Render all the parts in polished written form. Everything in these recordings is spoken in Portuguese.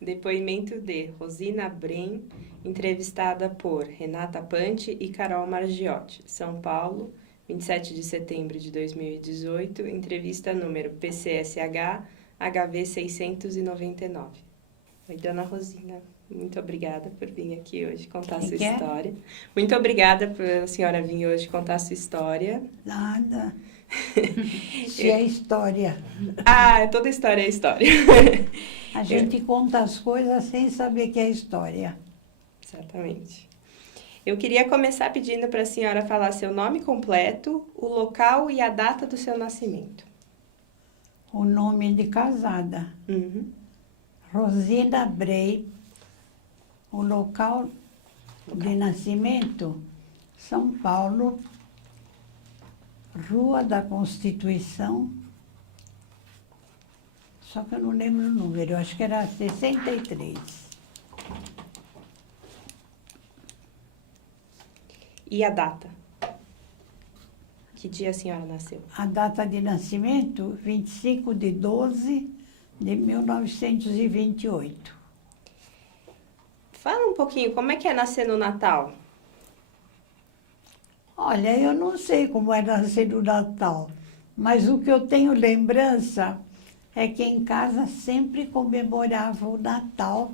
Depoimento de Rosina Bren, entrevistada por Renata Panti e Carol Margiotti, São Paulo, 27 de setembro de 2018, entrevista número PCSH HV 699. Oi, dona Rosina, muito obrigada por vir aqui hoje contar a sua história. Muito obrigada por a senhora vir hoje contar a sua história. Nada. Se é história. Ah, toda história é história. A gente conta as coisas sem saber que é história. Exatamente. Eu queria começar pedindo para a senhora falar seu nome completo, o local e a data do seu nascimento. O nome de casada. Uhum. Rosina Brei. O local de nascimento, São Paulo, Rua da Constituição. Só que eu não lembro o número, eu acho que era 63. E a data? Que dia a senhora nasceu? A data de nascimento, 25 de 12 de 1928. Fala um pouquinho, como é que é nascer no Natal? Olha, eu não sei como é nascer no Natal, mas o que eu tenho lembrança é que em casa sempre comemorava o Natal,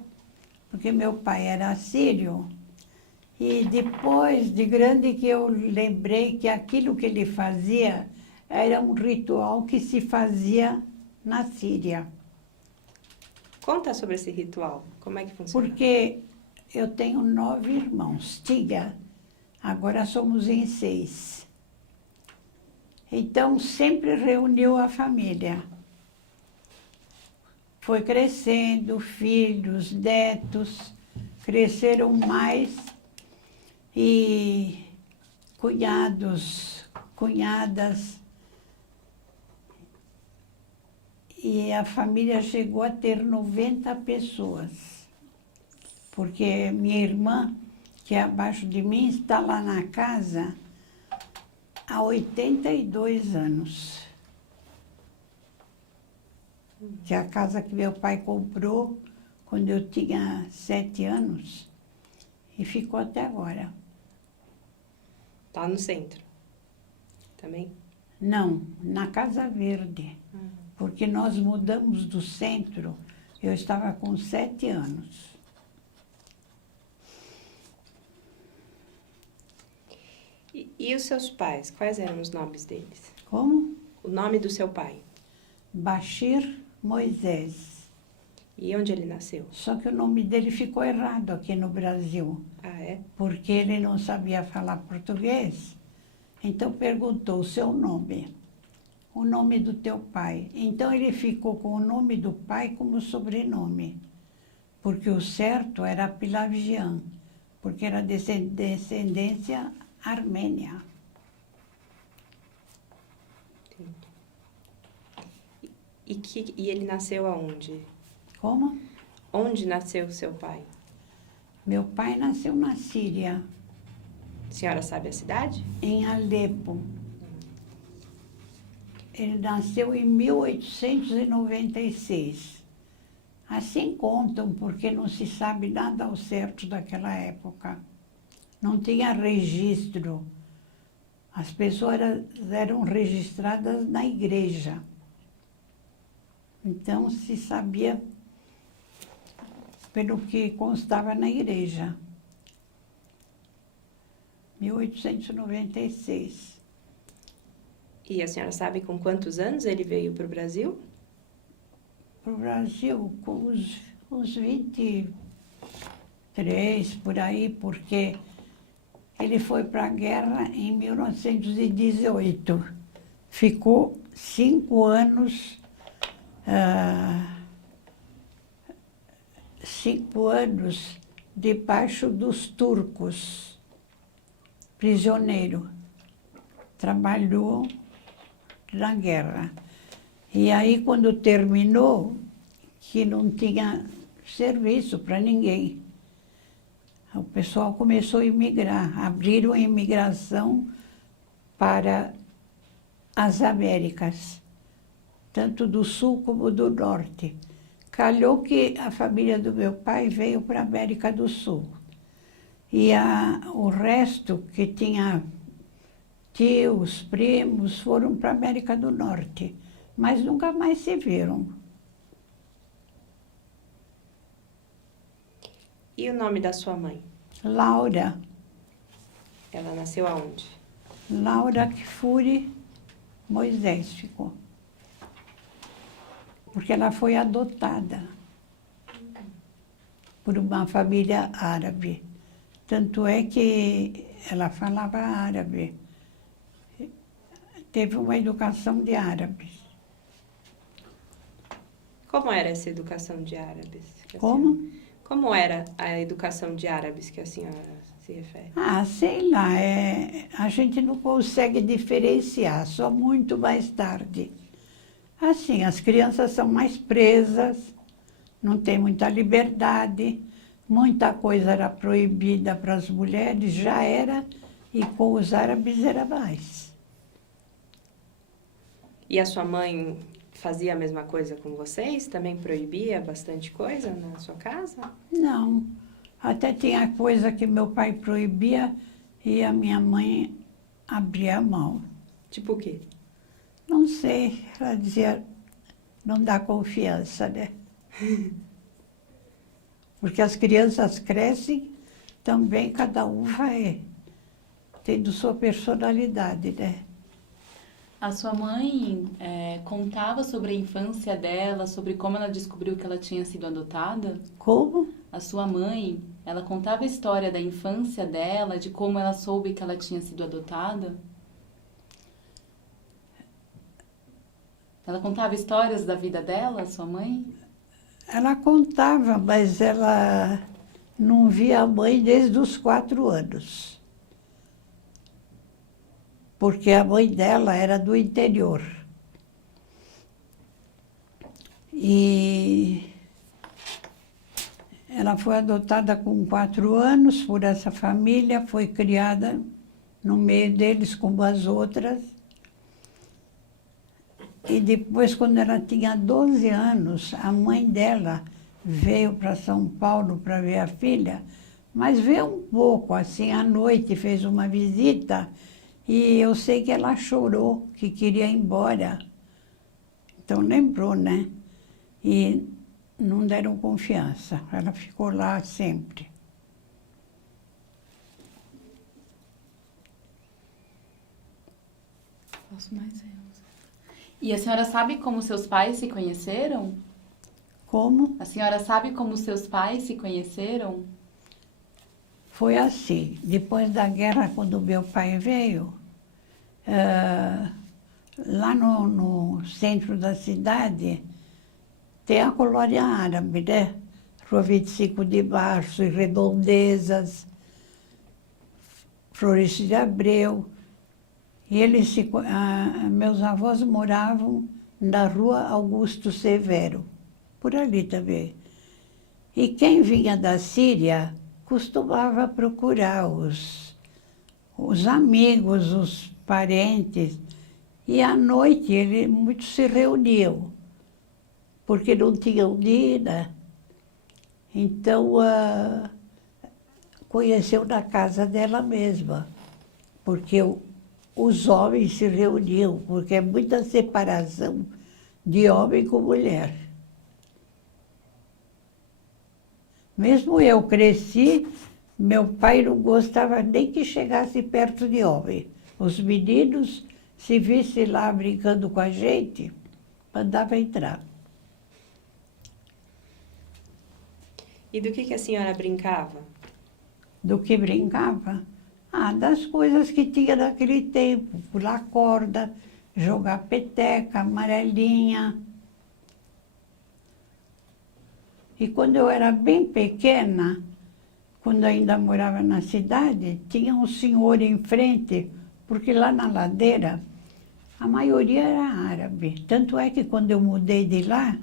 porque meu pai era sírio. E depois de grande que eu lembrei que aquilo que ele fazia era um ritual que se fazia na Síria. Conta sobre esse ritual, como é que funciona? Porque eu tenho 9 irmãos, tinha, agora somos em 6. Então sempre reuniu a família. Foi crescendo, filhos, netos, cresceram mais e cunhados, cunhadas. E a família chegou a ter 90 pessoas. Porque minha irmã, que é abaixo de mim, está lá na casa há 82 anos. Que é a casa que meu pai comprou quando eu tinha 7 anos e ficou até agora. Tá no centro também? Não, na Casa Verde, porque nós mudamos do centro, eu estava com 7 anos. E os seus pais, quais eram os nomes deles? Como? O nome do seu pai? Bashir Moisés. E onde ele nasceu? Só que o nome dele ficou errado aqui no Brasil, Ah, é? porque ele não sabia falar português. Então perguntou o seu nome, o nome do teu pai. Então ele ficou com o nome do pai como sobrenome, porque o certo era Pilavian, porque era descendência armênia. E ele nasceu aonde? Como? Onde nasceu seu pai? Meu pai nasceu na Síria, A senhora sabe a cidade? em Alepo. Ele nasceu em 1896. Assim contam, porque não se sabe nada ao certo daquela época. Não tinha registro. As pessoas eram registradas na igreja. Então se sabia pelo que constava na igreja. 1896. E a senhora sabe com quantos anos ele veio para o Brasil? Para o Brasil, com uns 23, por aí, porque ele foi para a guerra em 1918. Ficou 5 anos, 5 anos debaixo dos turcos, prisioneiro. Trabalhou na guerra. E aí, quando terminou, que não tinha serviço para ninguém, o pessoal começou a imigrar. Abriram a imigração para as Américas, tanto do sul como do norte. Calhou que a família do meu pai veio para a América do Sul. E o resto, que tinha tios, primos, foram para a América do Norte. Mas nunca mais se viram. E o nome da sua mãe? Laura, Ela nasceu aonde? Laura Kfouri Moisés ficou. Porque ela foi adotada por uma família árabe. Tanto é que ela falava árabe. Teve uma educação de árabes. Como era essa educação de árabes? Como? Como era a educação de árabes que a senhora se refere? Ah, sei lá, a gente não consegue diferenciar, só muito mais tarde. Assim, as crianças são mais presas, não tem muita liberdade, muita coisa era proibida para as mulheres, já era, e com os árabes era mais. E a sua mãe fazia a mesma coisa com vocês? Também proibia bastante coisa na sua casa? Não, até tinha coisa que meu pai proibia e a minha mãe abria a mão. Tipo o quê? Não sei, ela dizia, não dá confiança, né? Porque as crianças crescem, também cada um vai tendo sua personalidade, né? A sua mãe contava sobre a infância dela, sobre como ela descobriu que ela tinha sido adotada? Como? A sua mãe, ela contava a história da infância dela, de como ela soube que ela tinha sido adotada? Ela contava histórias da vida dela, sua mãe? Ela contava, mas ela não via a mãe desde os 4 anos. Porque a mãe dela era do interior. E ela foi adotada com 4 anos por essa família, foi criada no meio deles como as outras. E depois, quando ela tinha 12 anos, a mãe dela veio para São Paulo para ver a filha, mas veio um pouco, assim, à noite, fez uma visita, e eu sei que ela chorou, que queria ir embora. Então, lembrou, né? E não deram confiança, ela ficou lá sempre. Posso mais eu. E a senhora sabe como seus pais se conheceram? Como? A senhora sabe como seus pais se conheceram? Foi assim, depois da guerra, quando meu pai veio, lá no centro da cidade, tem a colônia árabe, né? Rua 25 de Março, e Redondezas, Floresta de Abreu. E meus avós moravam na Rua Augusto Severo, por ali também. E quem vinha da Síria costumava procurar os amigos, os parentes. E à noite muitos se reuniam, porque não tinham dia. Então, conheceu na casa dela mesma, porque os homens se reuniam, porque é muita separação de homem com mulher. Mesmo eu cresci, meu pai não gostava nem que chegasse perto de homem. Os meninos, se vissem lá brincando com a gente, mandava entrar. E do que a senhora brincava? Do que brincava? Ah, das coisas que tinha naquele tempo. Pular corda, jogar peteca, amarelinha. E quando eu era bem pequena, quando ainda morava na cidade, tinha um senhor em frente, porque lá na ladeira, a maioria era árabe. Tanto é que quando eu mudei de lá,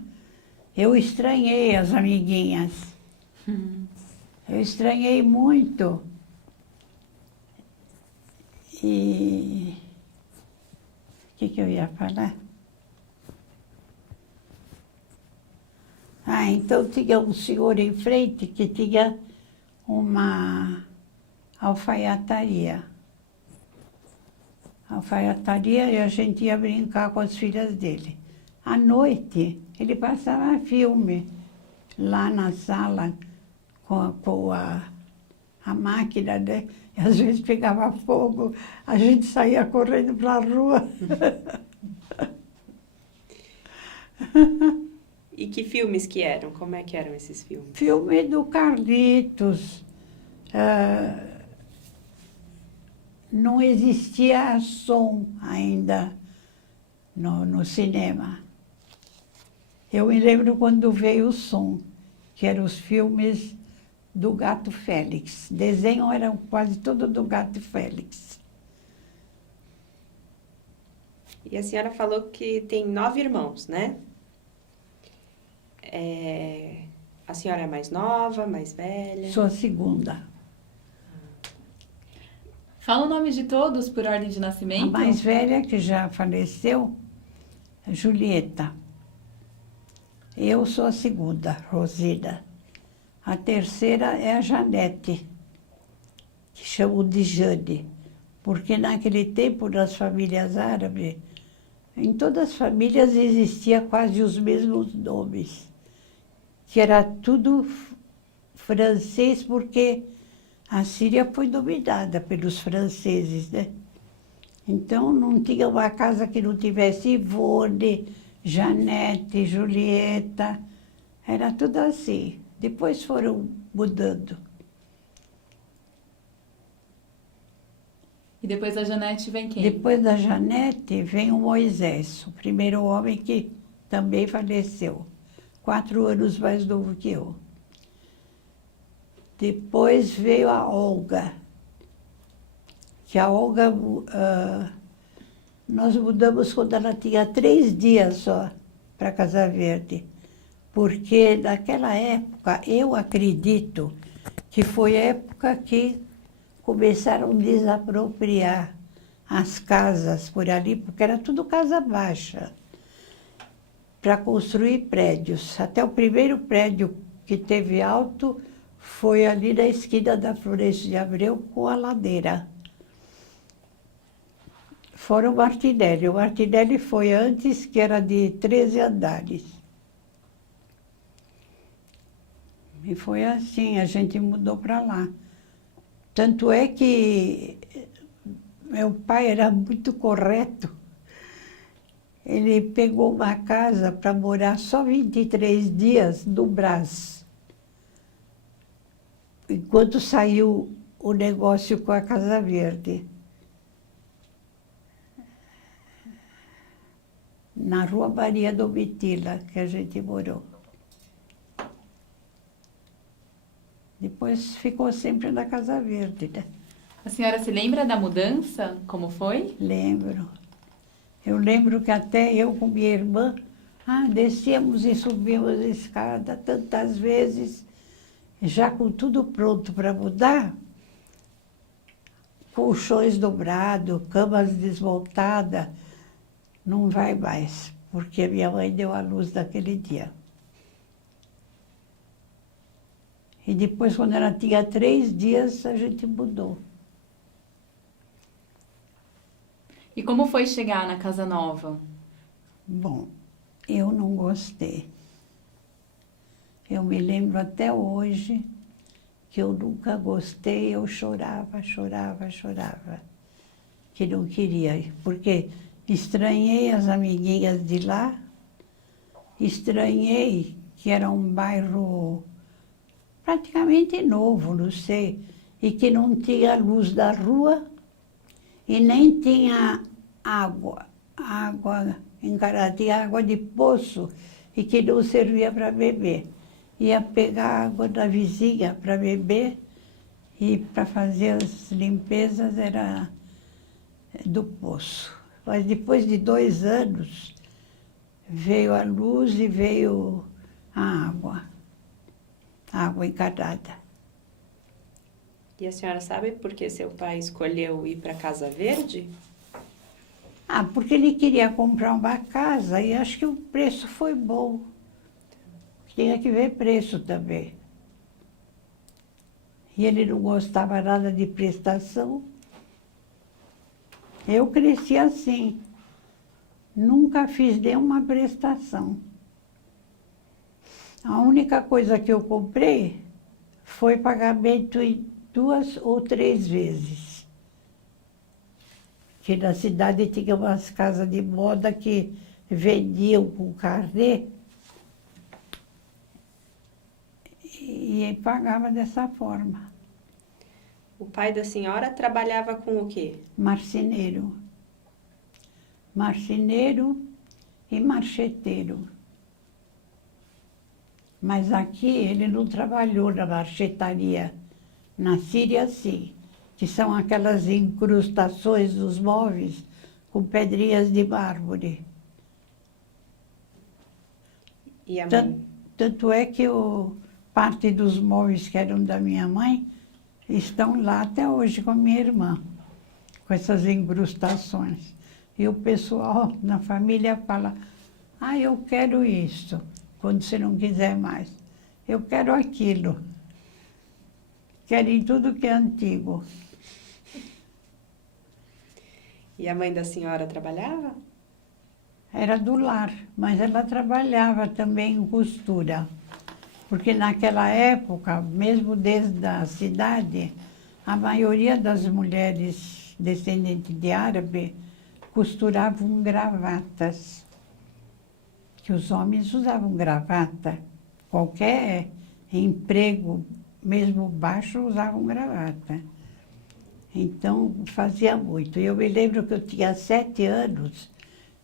eu estranhei as amiguinhas. Eu estranhei muito. E o que eu ia falar? Ah, então tinha um senhor em frente que tinha uma alfaiataria. Alfaiataria, e a gente ia brincar com as filhas dele. À noite, ele passava filme lá na sala com a máquina, né? E às vezes pegava fogo, a gente saía correndo para a rua. E que filmes que eram? Como é que eram esses filmes? Filme do Carlitos. Não existia som ainda no cinema. Eu me lembro quando veio o som, que eram os filmes do Gato Félix. Desenho eram quase tudo do Gato Félix. E a senhora falou que tem 9 irmãos, né? A senhora é mais nova, mais velha? Sou a segunda. Fala o nome de todos por ordem de A nascimento. mais velha, que já faleceu, é Julieta. Eu sou a segunda, Rosina. A terceira é a Janete, que chamam de Jane, porque naquele tempo, nas famílias árabes, em todas as famílias existia quase os mesmos nomes, que era tudo francês, porque a Síria foi dominada pelos franceses, né? Então, não tinha uma casa que não tivesse Ivone, Janete, Julieta, era tudo assim. Depois foram mudando. E depois da Janete vem quem? Depois da Janete vem o Moisés, o primeiro homem que também faleceu, 4 anos mais novo que eu. Depois veio a Olga, que a Olga, nós mudamos quando ela tinha 3 dias só para Casa Verde. Porque naquela época, eu acredito que foi a época que começaram a desapropriar as casas por ali, porque era tudo casa baixa, para construir prédios. Até o primeiro prédio que teve alto foi ali na esquina da Florêncio de Abreu com a ladeira. Fora o Martinelli. O Martinelli foi antes, que era de 13 andares. E foi assim, a gente mudou para lá. Tanto é que meu pai era muito correto. Ele pegou uma casa para morar só 23 dias no Brás. Enquanto saiu o negócio com a Casa Verde. Na Rua Maria Domitila, que a gente morou. Depois ficou sempre na Casa Verde, né? A senhora se lembra da mudança? Como foi? Lembro. Eu lembro que até eu com minha irmã, descíamos e subíamos a escada tantas vezes, já com tudo pronto para mudar, colchões dobrados, camas desmontadas, não vai mais, porque minha mãe deu à luz naquele dia. E depois, quando ela tinha 3 dias, a gente mudou. E como foi chegar na casa nova? Bom, eu não gostei. Eu me lembro até hoje que eu nunca gostei, eu chorava, chorava, chorava. Que não queria ir, porque estranhei as amiguinhas de lá, estranhei que era um bairro praticamente novo, não sei, e que não tinha luz da rua e nem tinha água tinha água de poço e que não servia para beber. Ia pegar água da vizinha para beber e para fazer as limpezas era do poço. Mas depois de 2 anos veio a luz e veio a água encanada. E a senhora sabe por que seu pai escolheu ir para Casa Verde? Porque ele queria comprar uma casa e acho que o preço foi bom. tinha que ver preço também. E ele não gostava nada de prestação. Eu cresci assim. Nunca fiz nenhuma prestação. A única coisa que eu comprei foi pagamento em 2 ou 3 vezes. Que na cidade tinha umas casas de moda que vendiam com carnê e pagava dessa forma. O pai da senhora trabalhava com o quê? Marceneiro. Marceneiro e marcheteiro. Mas aqui ele não trabalhou na marchetaria. Na Síria, sim, que são aquelas incrustações dos móveis com pedrinhas de mármore. E a mãe? Tanto é que parte dos móveis que eram da minha mãe estão lá até hoje com a minha irmã, com essas incrustações. E o pessoal na família fala, eu quero isso, quando você não quiser mais. Eu quero aquilo. Querem tudo que é antigo. E a mãe da senhora trabalhava? Era do lar, mas ela trabalhava também em costura. Porque naquela época, mesmo desde a cidade, a maioria das mulheres descendentes de árabe costuravam gravatas. Que os homens usavam gravata. Qualquer emprego, mesmo baixo, usavam gravata. Então, fazia muito. Eu me lembro que eu tinha 7 anos,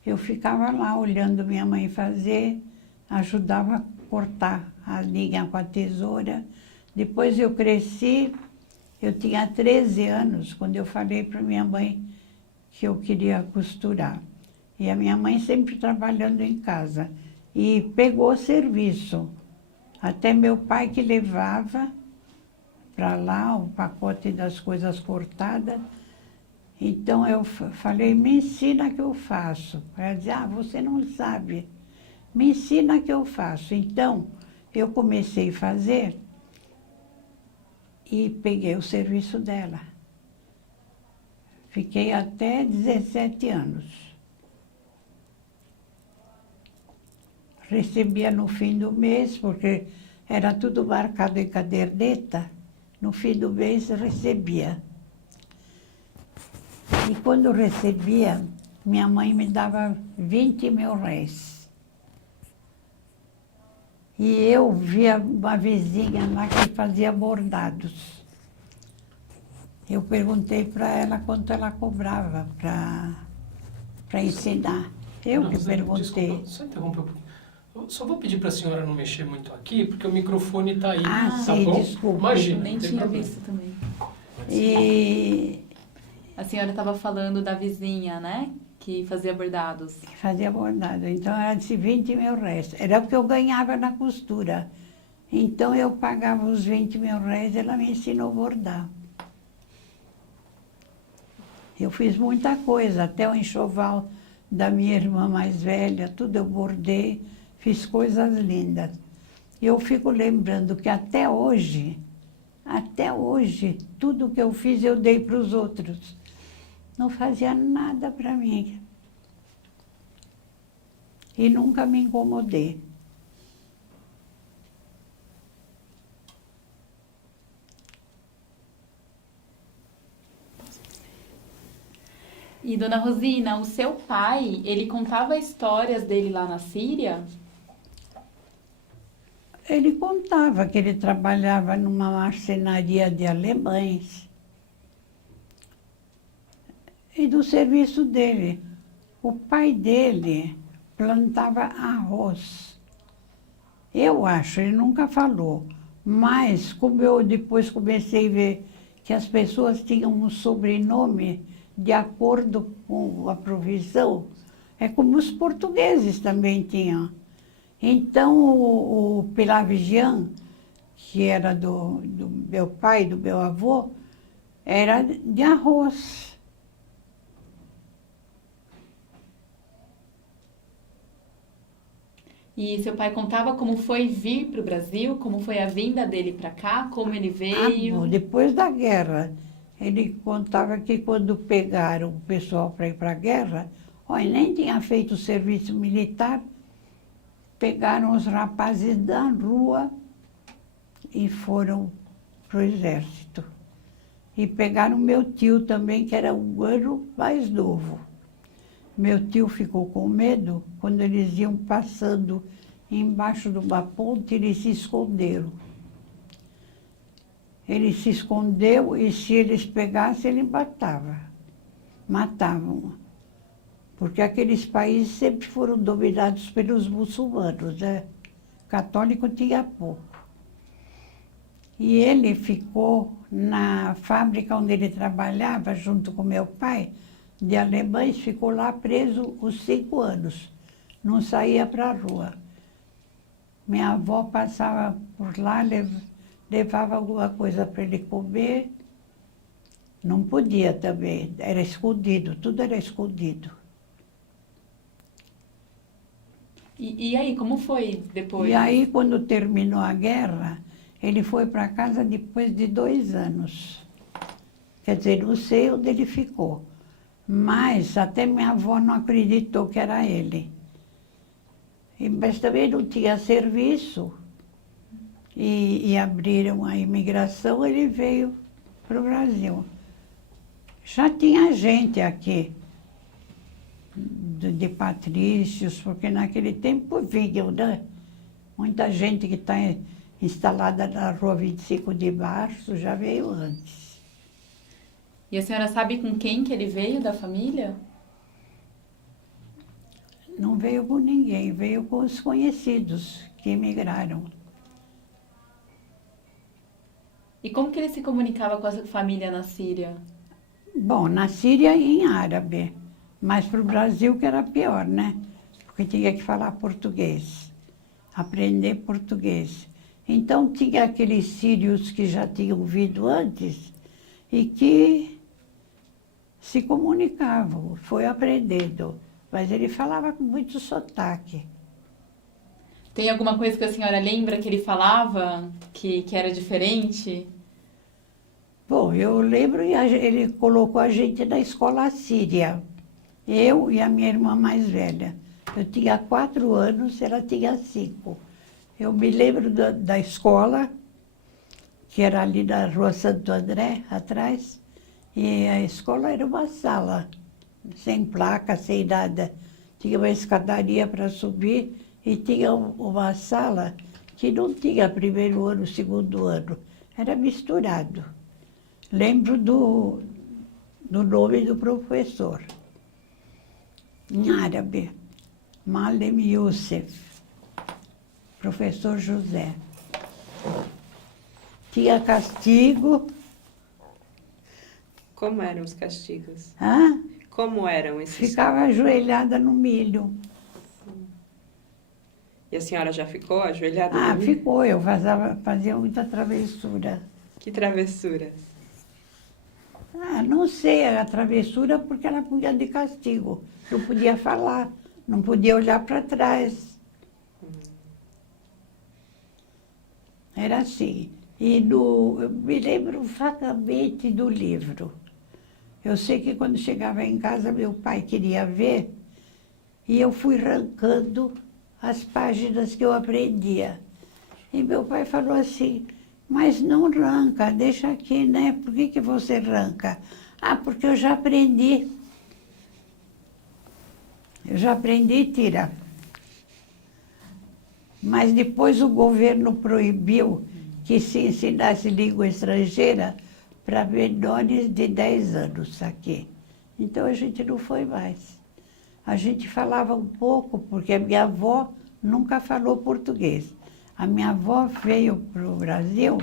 eu ficava lá olhando minha mãe fazer, ajudava a cortar a linha com a tesoura. Depois eu cresci, eu tinha 13 anos, quando eu falei para minha mãe que eu queria costurar. E a minha mãe sempre trabalhando em casa. E pegou serviço. Até meu pai que levava para lá o pacote das coisas cortadas. Então eu falei, me ensina que eu faço. Ela dizia, você não sabe. Me ensina que eu faço. Então, eu comecei a fazer e peguei o serviço dela. Fiquei até 17 anos. Recebia no fim do mês, porque era tudo marcado em caderneta. No fim do mês recebia. E quando recebia, minha mãe me dava 20 mil réis. E eu via uma vizinha lá que fazia bordados. Eu perguntei para ela quanto ela cobrava para ensinar. Eu que perguntei. Desculpa, só interromper um pouquinho. Eu só vou pedir para a senhora não mexer muito aqui, porque o microfone está aí. Tá sim, bom? desculpa. Imagina. Nem não tem tinha problema. visto também. E A senhora estava falando da vizinha, né? Que fazia bordados. fazia bordado. Então, ela disse 20 mil réis. Era o que eu ganhava na costura. Então, eu pagava os 20 mil réis, ela me ensinou a bordar. Eu fiz muita coisa, até o enxoval da minha irmã mais velha, tudo eu bordei, fiz coisas lindas. E eu fico lembrando que até hoje, tudo que eu fiz eu dei para os outros. Não fazia nada para mim. E nunca me incomodei. E, dona Rosina, o seu pai, ele contava histórias dele lá na Síria? Ele contava que ele trabalhava numa marcenaria de alemães. E do serviço dele. O pai dele plantava arroz. Eu acho, ele nunca falou. Mas, como eu depois comecei a ver que as pessoas tinham um sobrenome de acordo com a profissão, é como os portugueses também tinham. Então, o Pelagian, que era do meu pai, do meu avô, era de arroz. E seu pai contava como foi vir para o Brasil, como foi a vinda dele para cá, como ele veio? Bom, depois da guerra, ele contava que quando pegaram o pessoal para ir para a guerra, olha, nem tinha feito serviço militar, pegaram os rapazes da rua e foram para o exército. E pegaram meu tio também, que era um ano mais novo. Meu tio ficou com medo, quando eles iam passando embaixo de uma ponte, eles se esconderam. Ele se escondeu e se eles pegassem, ele matavam. Porque aqueles países sempre foram dominados pelos muçulmanos, né? Católico tinha pouco. E ele ficou na fábrica onde ele trabalhava, junto com meu pai, de alemães, ficou lá preso os 5 anos. Não saía para a rua. Minha avó passava por lá, levava alguma coisa para ele comer. Não podia também, era escondido, tudo era escondido. E aí, como foi depois? E aí, quando terminou a guerra, ele foi para casa depois de 2 anos. Quer dizer, não sei onde ele ficou. Mas até minha avó não acreditou que era ele. Mas também não tinha serviço. E abriram a imigração, ele veio para o Brasil. Já tinha gente aqui, de patrícios, porque naquele tempo vinham, né? Muita gente que está instalada na rua 25 de março já veio antes. E a senhora sabe com quem que ele veio da família? Não veio com ninguém, veio com os conhecidos que emigraram. E como que ele se comunicava com a família na Síria? Bom, na Síria em árabe, mas para o Brasil que era pior, né? Porque tinha que falar português, aprender português. Então tinha aqueles sírios que já tinham vindo antes e que se comunicavam, foi aprendendo. Mas ele falava com muito sotaque. Tem alguma coisa que a senhora lembra que ele falava que era diferente? Bom, eu lembro, ele colocou a gente na escola síria. Eu e a minha irmã mais velha. Eu tinha 4 anos, ela tinha 5. Eu me lembro da escola, que era ali na Rua Santo André, atrás. E a escola era uma sala, sem placa, sem nada. Tinha uma escadaria para subir e tinha uma sala que não tinha primeiro ano, segundo ano. Era misturado. Lembro do nome do professor, em árabe, Malem Youssef, professor José. Tinha castigo. Como eram os castigos? Hã? Como eram esses? Ficava ajoelhada no milho. E a senhora já ficou ajoelhada? no milho? Ficou, eu fazia muita travessura. Que travessuras? Não sei, a travessura porque ela punha de castigo. Não podia falar, não podia olhar para trás. Era assim. Eu me lembro vagamente do livro. Eu sei que quando chegava em casa, meu pai queria ver, e eu fui arrancando as páginas que eu aprendia. E meu pai falou assim, mas não arranca, deixa aqui, né? Por que você arranca? Porque eu já aprendi. Eu já aprendi, tira. Mas depois o governo proibiu que se ensinasse língua estrangeira para menores de 10 anos aqui. Então a gente não foi mais. A gente falava um pouco, porque a minha avó nunca falou português. A minha avó veio para o Brasil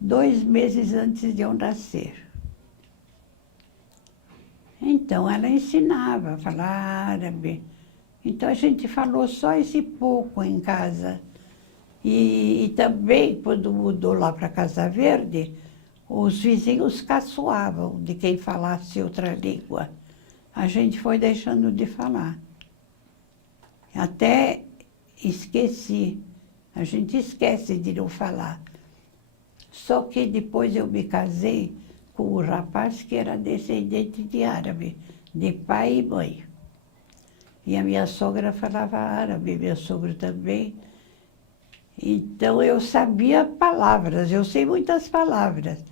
2 meses antes de eu nascer. Então ela ensinava a falar árabe. Então a gente falou só esse pouco em casa. E também, quando mudou lá para Casa Verde, os vizinhos caçoavam de quem falasse outra língua. A gente foi deixando de falar. Até esqueci. A gente esquece de não falar. Só que depois eu me casei com um rapaz que era descendente de árabe, de pai e mãe. E a minha sogra falava árabe, meu sogro também. Então eu sabia palavras, eu sei muitas palavras.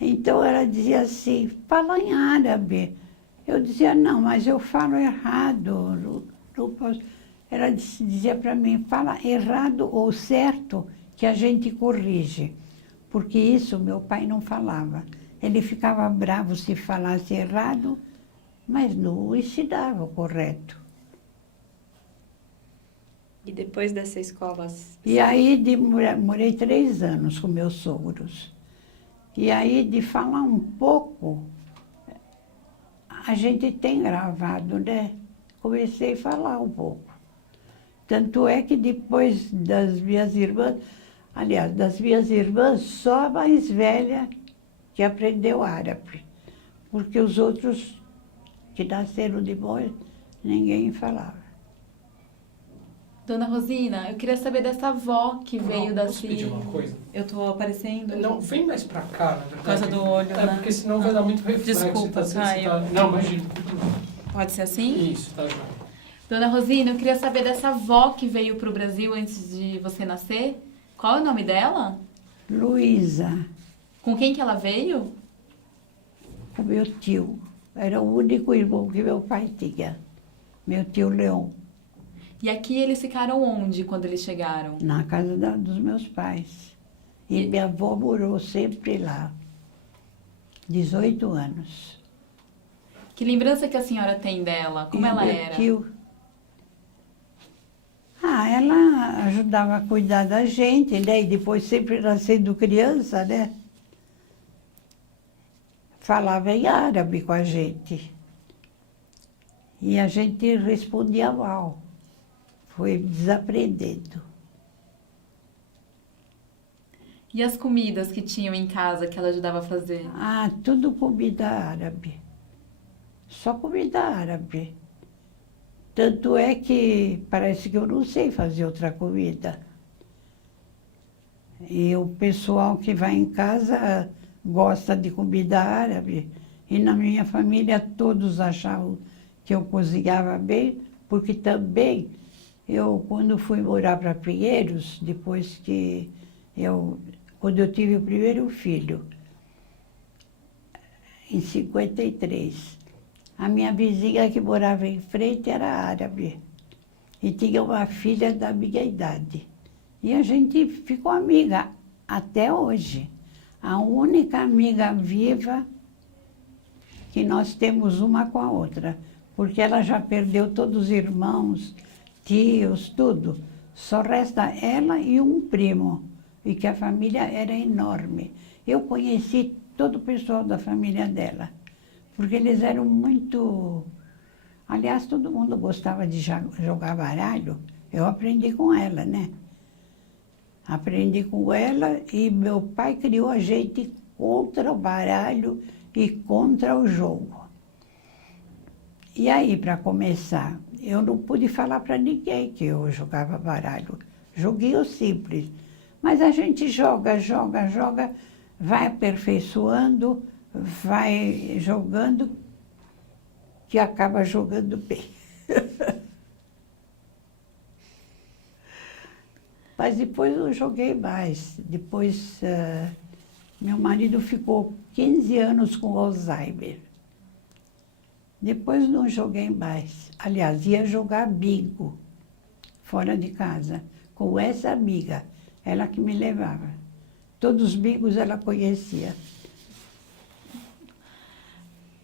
Então ela dizia assim, fala em árabe. Eu dizia, não, mas eu falo errado. Não posso. Ela dizia para mim, fala errado ou certo que a gente corrige. Porque isso meu pai não falava. Ele ficava bravo se falasse errado, mas não ensinava o correto. E depois dessa escola... E aí morei 3 anos com meus sogros. E aí de falar um pouco, a gente tem gravado, né? Comecei a falar um pouco. Tanto é que depois das minhas irmãs, aliás, das minhas irmãs, só a mais velha que aprendeu árabe. Porque os outros que nasceram depois, ninguém falava. Dona Rosina, eu queria saber dessa avó que veio da Posso pedir uma coisa? Eu tô aparecendo? Não, vem mais pra cá, na verdade. Por causa do olho, né? Porque senão vai dar muito reflexo. Desculpa, Caio. Não, imagina. Pode ser assim? Isso, tá, João. Dona Rosina, eu queria saber dessa avó que veio pro Brasil antes de você nascer. Qual é o nome dela? Luísa, Com quem que ela veio? o meu tio, era o único irmão que meu pai tinha. Meu tio Leão, E aqui eles ficaram onde quando eles chegaram? na casa dos meus pais. E minha avó morou sempre lá. 18 anos. Que lembrança que a senhora tem dela? Como E ela meu era? tio, ela ajudava a cuidar da gente, né? E depois sempre nascendo criança, né? Falava em árabe com a gente. E a gente respondia mal. Foi desaprendendo. E as comidas que tinham em casa que ela ajudava a fazer? Tudo comida árabe. Só comida árabe. Tanto é que parece que eu não sei fazer outra comida. E o pessoal que vai em casa gosta de comida árabe. E na minha família todos achavam que eu cozinhava bem, porque também eu, quando fui morar para Pinheiros, quando eu tive o primeiro filho, em 53, a minha vizinha que morava em frente era árabe. E tinha uma filha da minha idade. E a gente ficou amiga até hoje. A única amiga viva que nós temos uma com a outra. Porque ela já perdeu todos os irmãos, tios, tudo. Só resta ela e um primo. E que a família era enorme. Eu conheci todo o pessoal da família dela. Porque eles eram muito... Aliás, todo mundo gostava de jogar baralho. Eu aprendi com ela, né? Aprendi com ela e meu pai criou a gente contra o baralho e contra o jogo. E aí, para começar, eu não pude falar para ninguém que eu jogava baralho. Joguinho simples. Mas a gente joga, vai aperfeiçoando, vai jogando, que acaba jogando bem. Mas depois eu joguei mais. Depois, meu marido ficou 15 anos com Alzheimer. Depois não joguei mais. Aliás, ia jogar bingo fora de casa, com essa amiga, ela que me levava. Todos os bingos ela conhecia.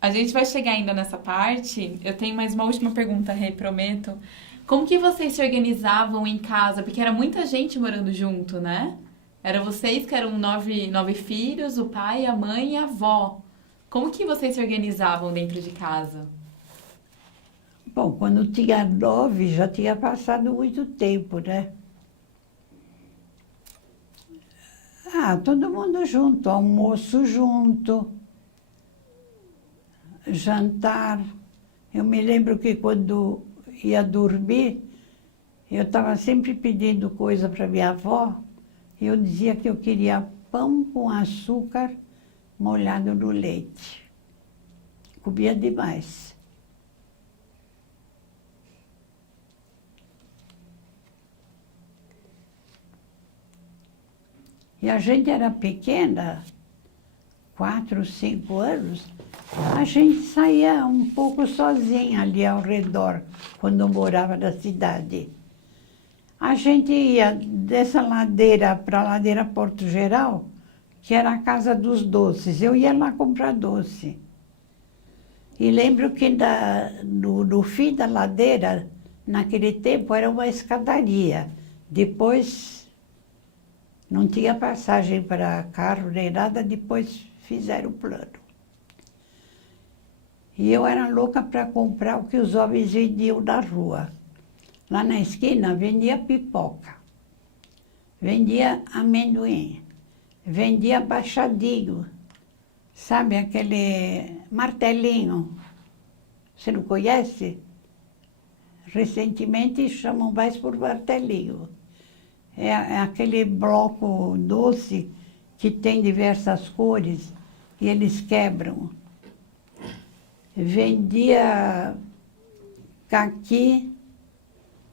A gente vai chegar ainda nessa parte. Eu tenho mais uma última pergunta, Rê, prometo. Como que vocês se organizavam em casa? Porque era muita gente morando junto, né? Era vocês que eram 9 filhos, o pai, a mãe e a avó. Como que vocês se organizavam dentro de casa? Bom, quando tinha 9, já tinha passado muito tempo, né? Todo mundo junto, almoço junto, jantar. Eu me lembro que quando ia dormir, Eu estava sempre pedindo coisa para minha avó, e eu dizia que eu queria pão com açúcar molhado no leite. Comia demais. E a gente era pequena, 4, 5 anos, a gente saía um pouco sozinha ali ao redor, quando eu morava na cidade. A gente ia dessa ladeira para a ladeira Porto Geral, que era a casa dos doces. Eu ia lá comprar doce. E lembro que no fim da ladeira, naquele tempo, era uma escadaria. Depois, não tinha passagem para carro nem nada, depois fizeram o plano. E eu era louca para comprar o que os homens vendiam na rua. Lá na esquina vendia pipoca, vendia amendoim, vendia baixadinho, sabe aquele martelinho? Você não conhece? Recentemente chamam mais por martelinho. É aquele bloco doce que tem diversas cores e eles quebram. Vendia caqui,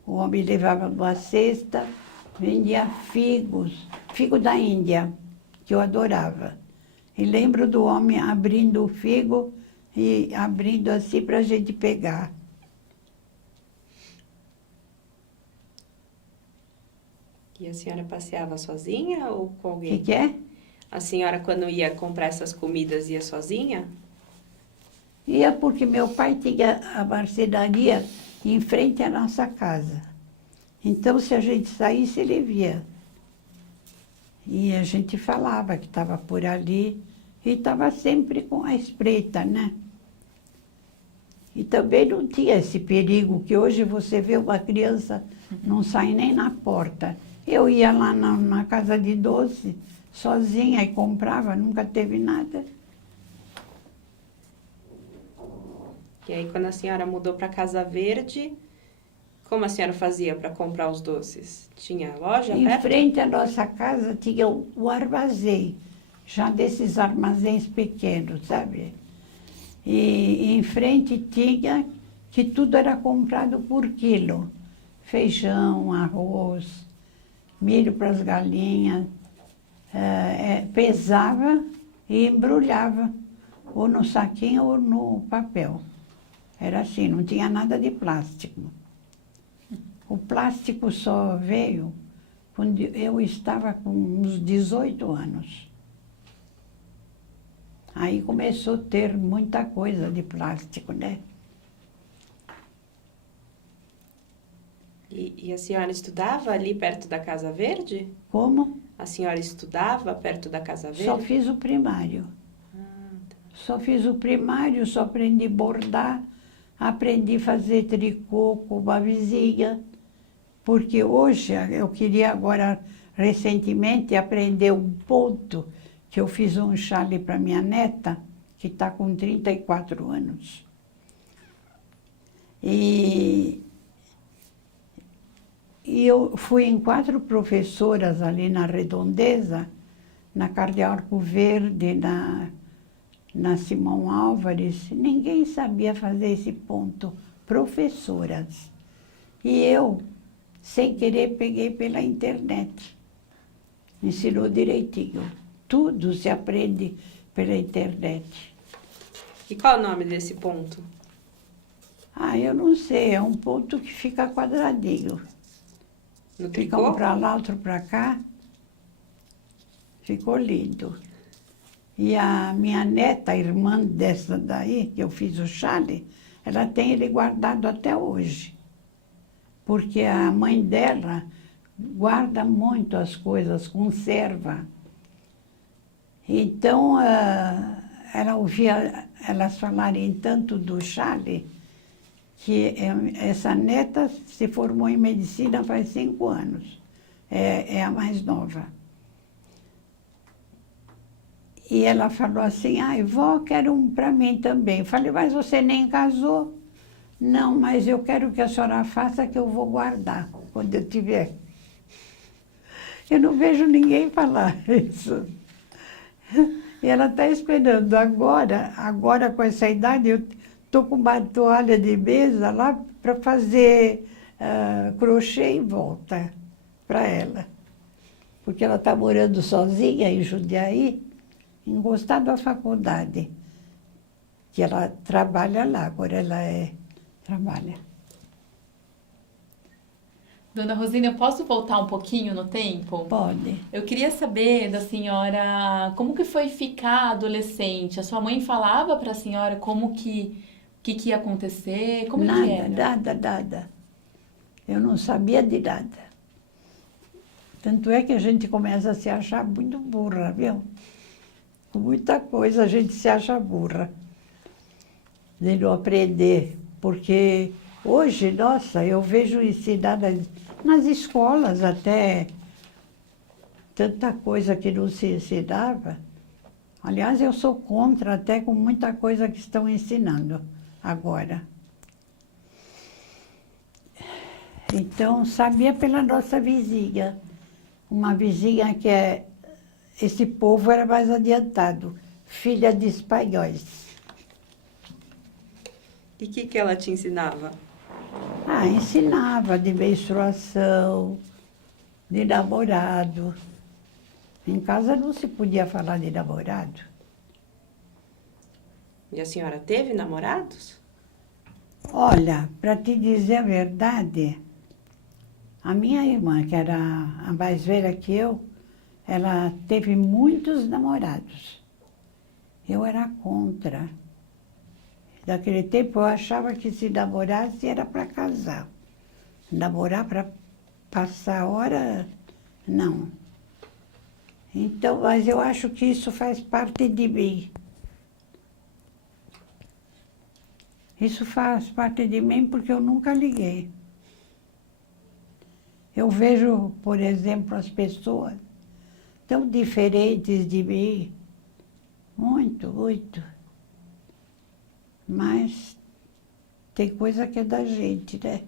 o homem levava numa cesta, vendia figos, figo da Índia, que eu adorava. E lembro do homem abrindo o figo e abrindo assim para a gente pegar. E a senhora passeava sozinha ou com O alguém? que é? A senhora, quando ia comprar essas comidas, ia sozinha? Ia porque meu pai tinha a marcenaria em frente à nossa casa. Então, se a gente saísse, ele via. E a gente falava que estava por ali e estava sempre com a espreita, né? E também não tinha esse perigo que hoje você vê uma criança não sai nem na porta. Eu ia lá na casa de doce, sozinha, e comprava, nunca teve nada. E aí, quando a senhora mudou para Casa Verde, como a senhora fazia para comprar os doces? Tinha loja Em perto? frente à nossa casa tinha o armazém, já desses armazéns pequenos, sabe? E em frente tinha que tudo era comprado por quilo. Feijão, arroz, milho para as galinhas. Pesava e embrulhava, ou no saquinho ou no papel. Era assim, não tinha nada de plástico. O plástico só veio quando eu estava com uns 18 anos. Aí começou a ter muita coisa de plástico, né? E a senhora estudava ali perto da Casa Verde? Como? A senhora estudava perto da Casa Verde? Só fiz o primário. Só fiz o primário, só aprendi a bordar, aprendi a fazer tricô com uma vizinha, porque hoje eu queria agora, recentemente, aprender um ponto, que eu fiz um chale para minha neta, que está com 34 anos. E eu fui em 4 professoras ali na Redondeza, na Cardeal Arco Verde, na Simão Álvares, ninguém sabia fazer esse ponto, professoras. E eu, sem querer, peguei pela internet. Ensinou direitinho. Tudo se aprende pela internet. E qual o nome desse ponto? Ah, eu não sei, é um ponto que fica quadradinho. No Fica tricô? um para lá, outro para cá. Ficou lindo. E a minha neta, a irmã dessa daí, que eu fiz o chale, ela tem ele guardado até hoje. Porque a mãe dela guarda muito as coisas, conserva. Então, ela ouvia elas falarem tanto do chale, que essa neta se formou em medicina faz 5 anos. É a mais nova. E ela falou assim, ai, vó, quero um para mim também. Falei, mas você nem casou? Não, mas eu quero que a senhora faça que eu vou guardar. quando eu tiver. Eu não vejo ninguém falar isso. E ela está esperando. Agora com essa idade, eu estou com uma toalha de mesa lá para fazer crochê em volta para ela. Porque ela está morando sozinha em Jundiaí, encostada à faculdade. Que ela trabalha lá, agora ela trabalha. Dona Rosina, eu posso voltar um pouquinho no tempo? Pode. Eu queria saber da senhora como que foi ficar adolescente. A sua mãe falava para a senhora como que ia acontecer? Como que era? Nada. Eu não sabia de nada. Tanto é que a gente começa a se achar muito burra, viu? Com muita coisa a gente se acha burra. De não aprender. Porque hoje, nossa, eu vejo ensinar nas escolas até tanta coisa que não se ensinava. Aliás, eu sou contra até com muita coisa que estão ensinando agora. Então, sabia pela nossa vizinha. Uma vizinha esse povo era mais adiantado, filha de espanhóis. E o que ela te ensinava? Ensinava de menstruação, de namorado. Em casa não se podia falar de namorado. E a senhora teve namorados? Olha, para te dizer a verdade, a minha irmã, que era a mais velha que eu, ela teve muitos namorados. Eu era contra. Naquele tempo eu achava que se namorasse era para casar. Namorar para passar a hora, não. Então, mas eu acho que isso faz parte de mim. Isso faz parte de mim porque eu nunca liguei. Eu vejo, por exemplo, as pessoas tão diferentes de mim. Muito. Mas tem coisa que é da gente, né?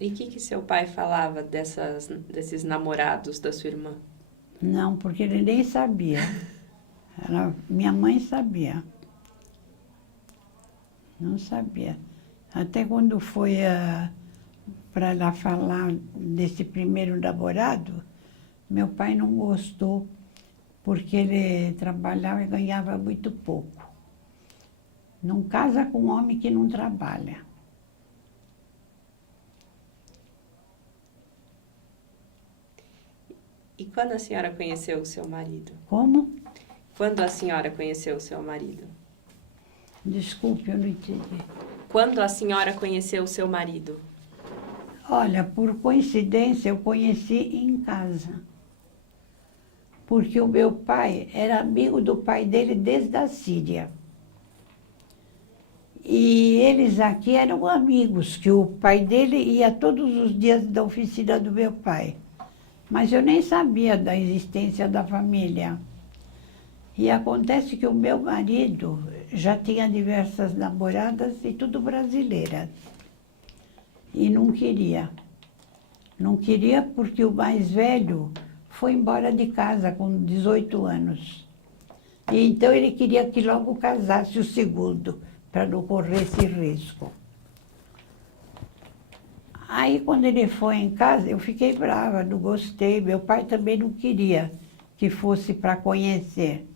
E o que seu pai falava desses namorados da sua irmã? Não, porque ele nem sabia. Minha mãe sabia. Não sabia. Até quando foi para ela falar desse primeiro namorado, meu pai não gostou, porque ele trabalhava e ganhava muito pouco. Não casa com um homem que não trabalha. E quando a senhora conheceu o seu marido? Como? Quando a senhora conheceu o seu marido? Desculpe, eu não entendi. Quando a senhora conheceu o seu marido? Olha, por coincidência, eu conheci em casa. Porque o meu pai era amigo do pai dele desde a Síria. E eles aqui eram amigos, que o pai dele ia todos os dias da oficina do meu pai. Mas eu nem sabia da existência da família. E acontece que o meu marido já tinha diversas namoradas e tudo brasileiras. E não queria. Não queria porque o mais velho foi embora de casa com 18 anos. E então ele queria que logo casasse o segundo, para não correr esse risco. Aí, quando ele foi em casa, eu fiquei brava, não gostei. Meu pai também não queria que fosse para conhecer.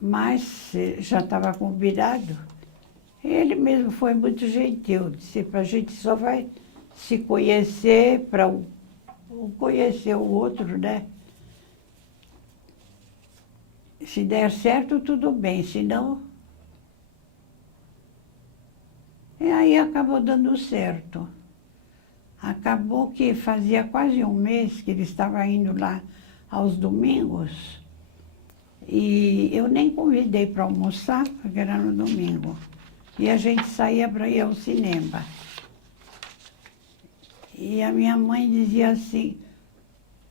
Mas já estava combinado. Ele mesmo foi muito gentil. Disse, a gente só vai se conhecer para conhecer o outro, né? Se der certo, tudo bem. Se não... E aí acabou dando certo. Acabou que fazia quase um mês que ele estava indo lá aos domingos. E eu nem convidei para almoçar, porque era no domingo. E a gente saía para ir ao cinema. E a minha mãe dizia assim,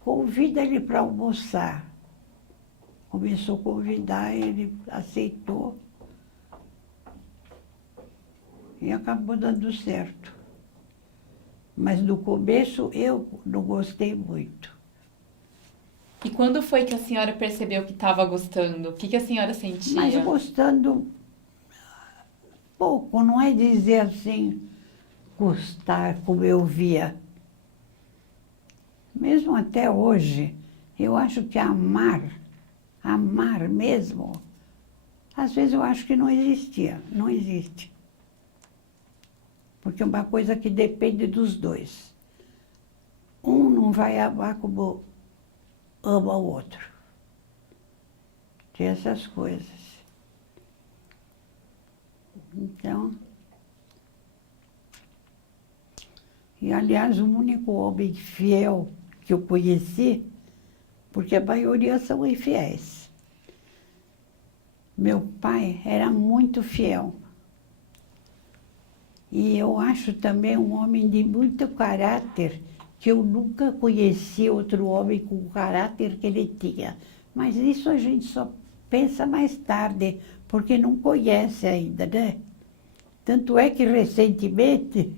convida ele para almoçar. Começou a convidar, ele aceitou. E acabou dando certo. Mas no começo eu não gostei muito. E quando foi que a senhora percebeu que estava gostando? O que a senhora sentia? Mas gostando pouco, não é dizer assim, gostar como eu via. Mesmo até hoje, eu acho que amar mesmo, às vezes eu acho que não existia, não existe. Porque é uma coisa que depende dos dois. Um não vai amar como ama o outro. Tem essas coisas. Então... E, aliás, o único homem fiel que eu conheci, porque a maioria são infiéis. Meu pai era muito fiel. E eu acho também um homem de muito caráter, que eu nunca conheci outro homem com o caráter que ele tinha. Mas isso a gente só pensa mais tarde, porque não conhece ainda, né? Tanto é que recentemente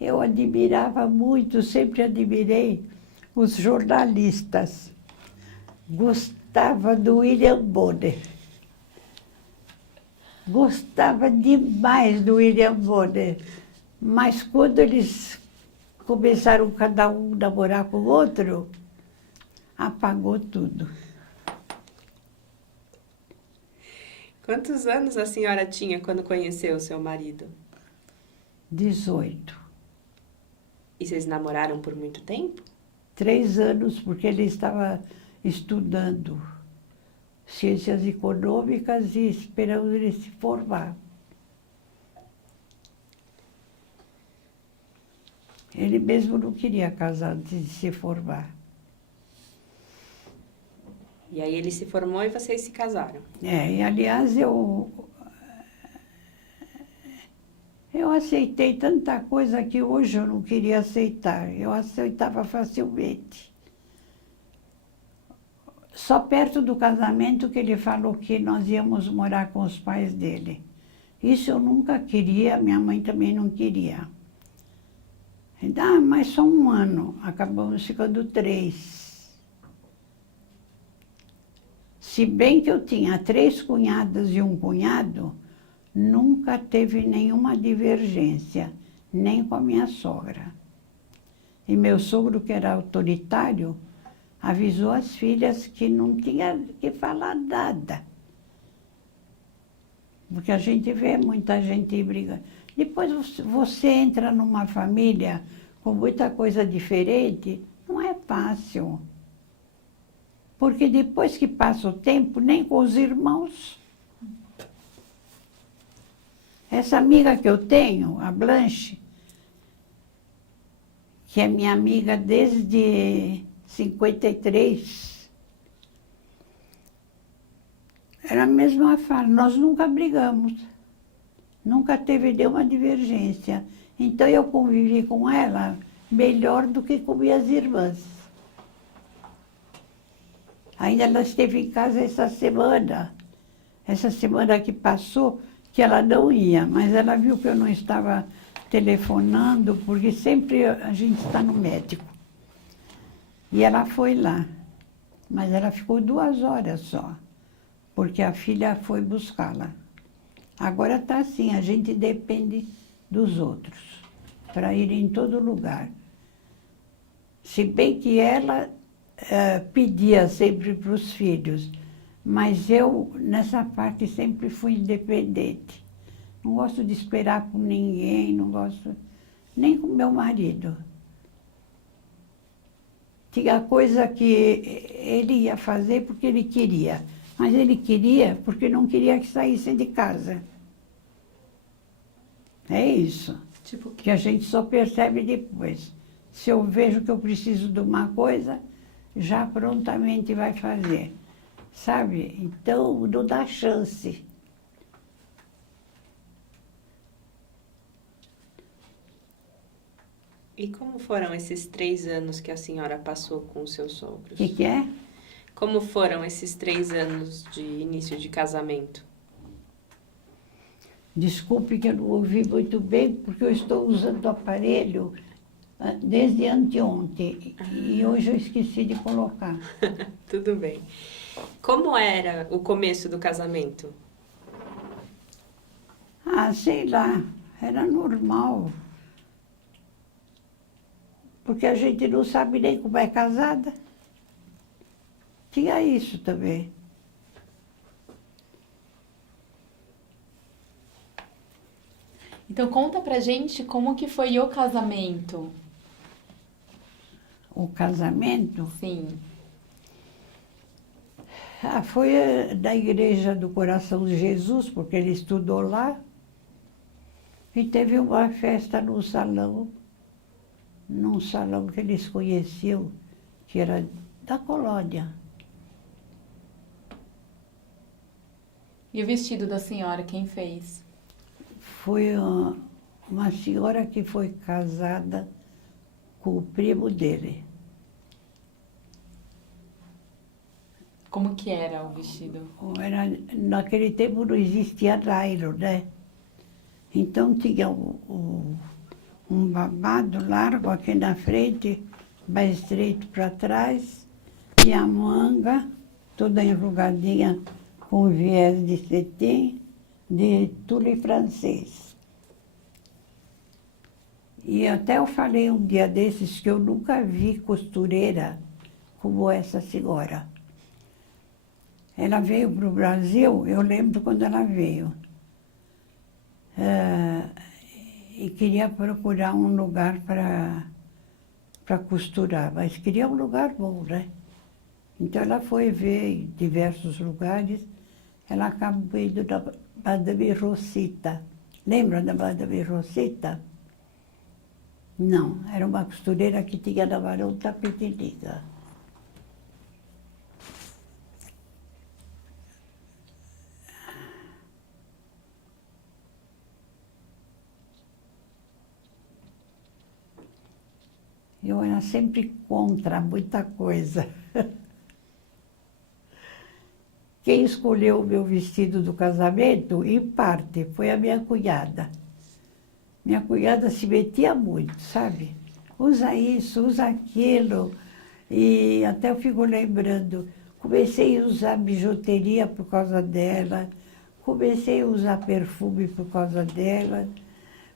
eu admirava muito, sempre admirei os jornalistas. Gostava do William Bonner. Gostava demais do William Bonner. Mas quando eles começaram cada um a namorar com o outro, apagou tudo. Quantos anos a senhora tinha quando conheceu o seu marido? 18. E vocês namoraram por muito tempo? 3 anos, porque ele estava estudando ciências econômicas e esperando ele se formar. Ele mesmo não queria casar antes de se formar. E aí ele se formou e vocês se casaram. E aliás, eu aceitei tanta coisa que hoje eu não queria aceitar. Eu aceitava facilmente. Só perto do casamento que ele falou que nós íamos morar com os pais dele. Isso eu nunca queria, minha mãe também não queria. Mas só 1 ano, acabamos ficando 3. Se bem que eu tinha 3 cunhadas e 1 cunhado, nunca teve nenhuma divergência, nem com a minha sogra. E meu sogro, que era autoritário, avisou as filhas que não tinha que falar nada. Porque a gente vê muita gente brigando. Depois você entra numa família com muita coisa diferente, não é fácil. Porque depois que passa o tempo, nem com os irmãos. Essa amiga que eu tenho, a Blanche, que é minha amiga desde 53, era a mesma fala, nós nunca brigamos, nunca teve nenhuma divergência. Então eu convivi com ela melhor do que com minhas irmãs. Ainda ela esteve em casa essa semana que passou, que ela não ia, mas ela viu que eu não estava telefonando, porque sempre a gente está no médico. E ela foi lá, mas ela ficou 2 horas só, porque a filha foi buscá-la. Agora está assim, a gente depende dos outros, para ir em todo lugar. Se bem que ela pedia sempre para os filhos, mas eu, nessa parte, sempre fui independente. Não gosto de esperar com ninguém, não gosto nem com meu marido. Tinha coisa que ele ia fazer porque ele queria, mas ele queria porque não queria que saísse de casa. É isso. Tipo, Que a gente só percebe depois. Se eu vejo que eu preciso de uma coisa, já prontamente vai fazer. Sabe? Então, não dá chance. E como foram esses 3 anos que a senhora passou com os seus sogros? O que é? Como foram esses 3 anos de início de casamento? Desculpe que eu não ouvi muito bem, porque eu estou usando o aparelho desde anteontem. E hoje eu esqueci de colocar. Tudo bem. Como era o começo do casamento? Ah, sei lá, era normal. Porque a gente não sabe nem como é casada. Tinha isso também. Então conta pra gente como que foi o casamento. O casamento Sim. foi da Igreja do Coração de Jesus, porque ele estudou lá. E teve uma festa num salão que eles conheciam, que era da colônia. E o vestido da senhora, quem fez? Foi uma senhora que foi casada com o primo dele. Como que era o vestido? Naquele tempo não existia nylon, né? Então tinha um babado largo aqui na frente, mais estreito para trás, e a manga toda enrugadinha com viés de cetim, de tule francês. E até eu falei um dia desses que eu nunca vi costureira como essa senhora. Ela veio para o Brasil, eu lembro quando ela veio. E queria procurar um lugar para costurar, mas queria um lugar bom, né? Então ela foi ver em diversos lugares, ela acabou indo na Madame Rosita. Lembra da Madame Rosita? Não, era uma costureira que tinha na Barão Tapetininga. Eu era sempre contra muita coisa. Quem escolheu o meu vestido do casamento, em parte, foi a minha cunhada. Minha cunhada se metia muito, sabe? Usa isso, usa aquilo. E até eu fico lembrando, comecei a usar bijuteria por causa dela, comecei a usar perfume por causa dela.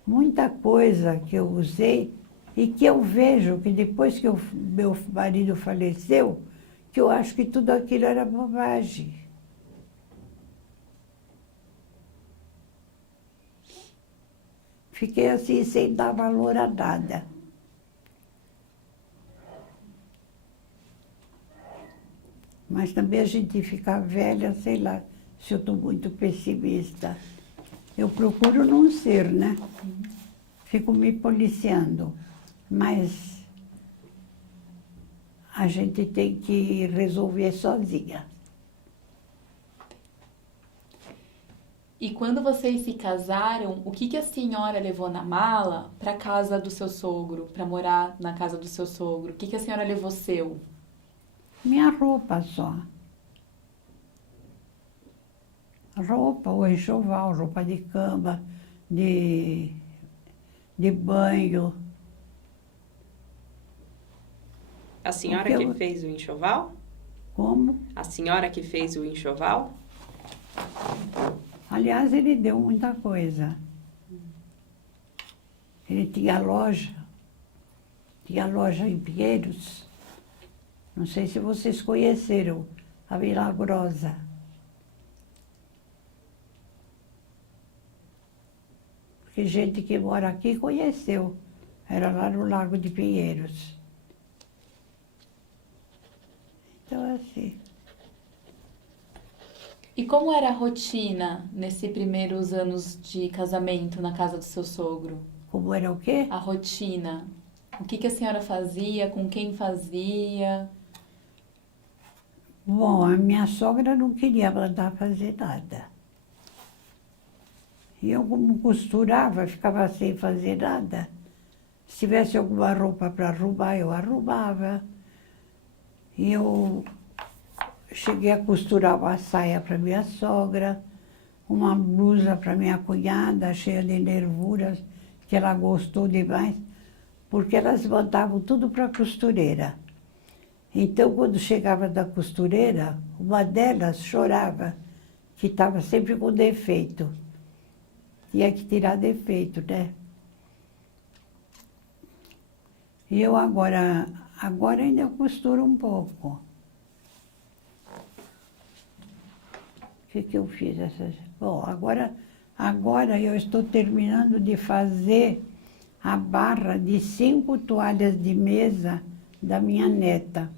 Muita coisa que eu usei e que eu vejo que depois que meu marido faleceu, que eu acho que tudo aquilo era bobagem. Fiquei assim, sem dar valor a nada. Mas também a gente fica velha, sei lá, se eu estou muito pessimista. Eu procuro não ser, né? Fico me policiando. Mas a gente tem que resolver sozinha. E quando vocês se casaram, o que a senhora levou na mala para casa do seu sogro, para morar na casa do seu sogro? O que a senhora levou seu? Minha roupa só. Roupa, ou enxoval, roupa de cama, de banho. A senhora Porque que fez o enxoval? Como? A senhora que fez o enxoval? Aliás, ele deu muita coisa. Ele tinha loja em Pinheiros. Não sei se vocês conheceram, a Milagrosa. Porque gente que mora aqui conheceu. Era lá no Lago de Pinheiros. Então, assim. E como era a rotina nesses primeiros anos de casamento na casa do seu sogro? Como era o quê? A rotina. O que a senhora fazia? Com quem fazia? Bom, a minha sogra não queria mandar fazer nada. E eu, como costurava, ficava sem fazer nada. Se tivesse alguma roupa para arrumar, eu arrumava. E eu cheguei a costurar uma saia para minha sogra, uma blusa para minha cunhada, cheia de nervuras, que ela gostou demais, porque elas mandavam tudo para a costureira. Então, quando chegava da costureira, uma delas chorava, que estava sempre com defeito. Tinha que tirar defeito, né? E eu agora ainda costuro um pouco. O que eu fiz? Bom, agora eu estou terminando de fazer a barra de 5 toalhas de mesa da minha neta.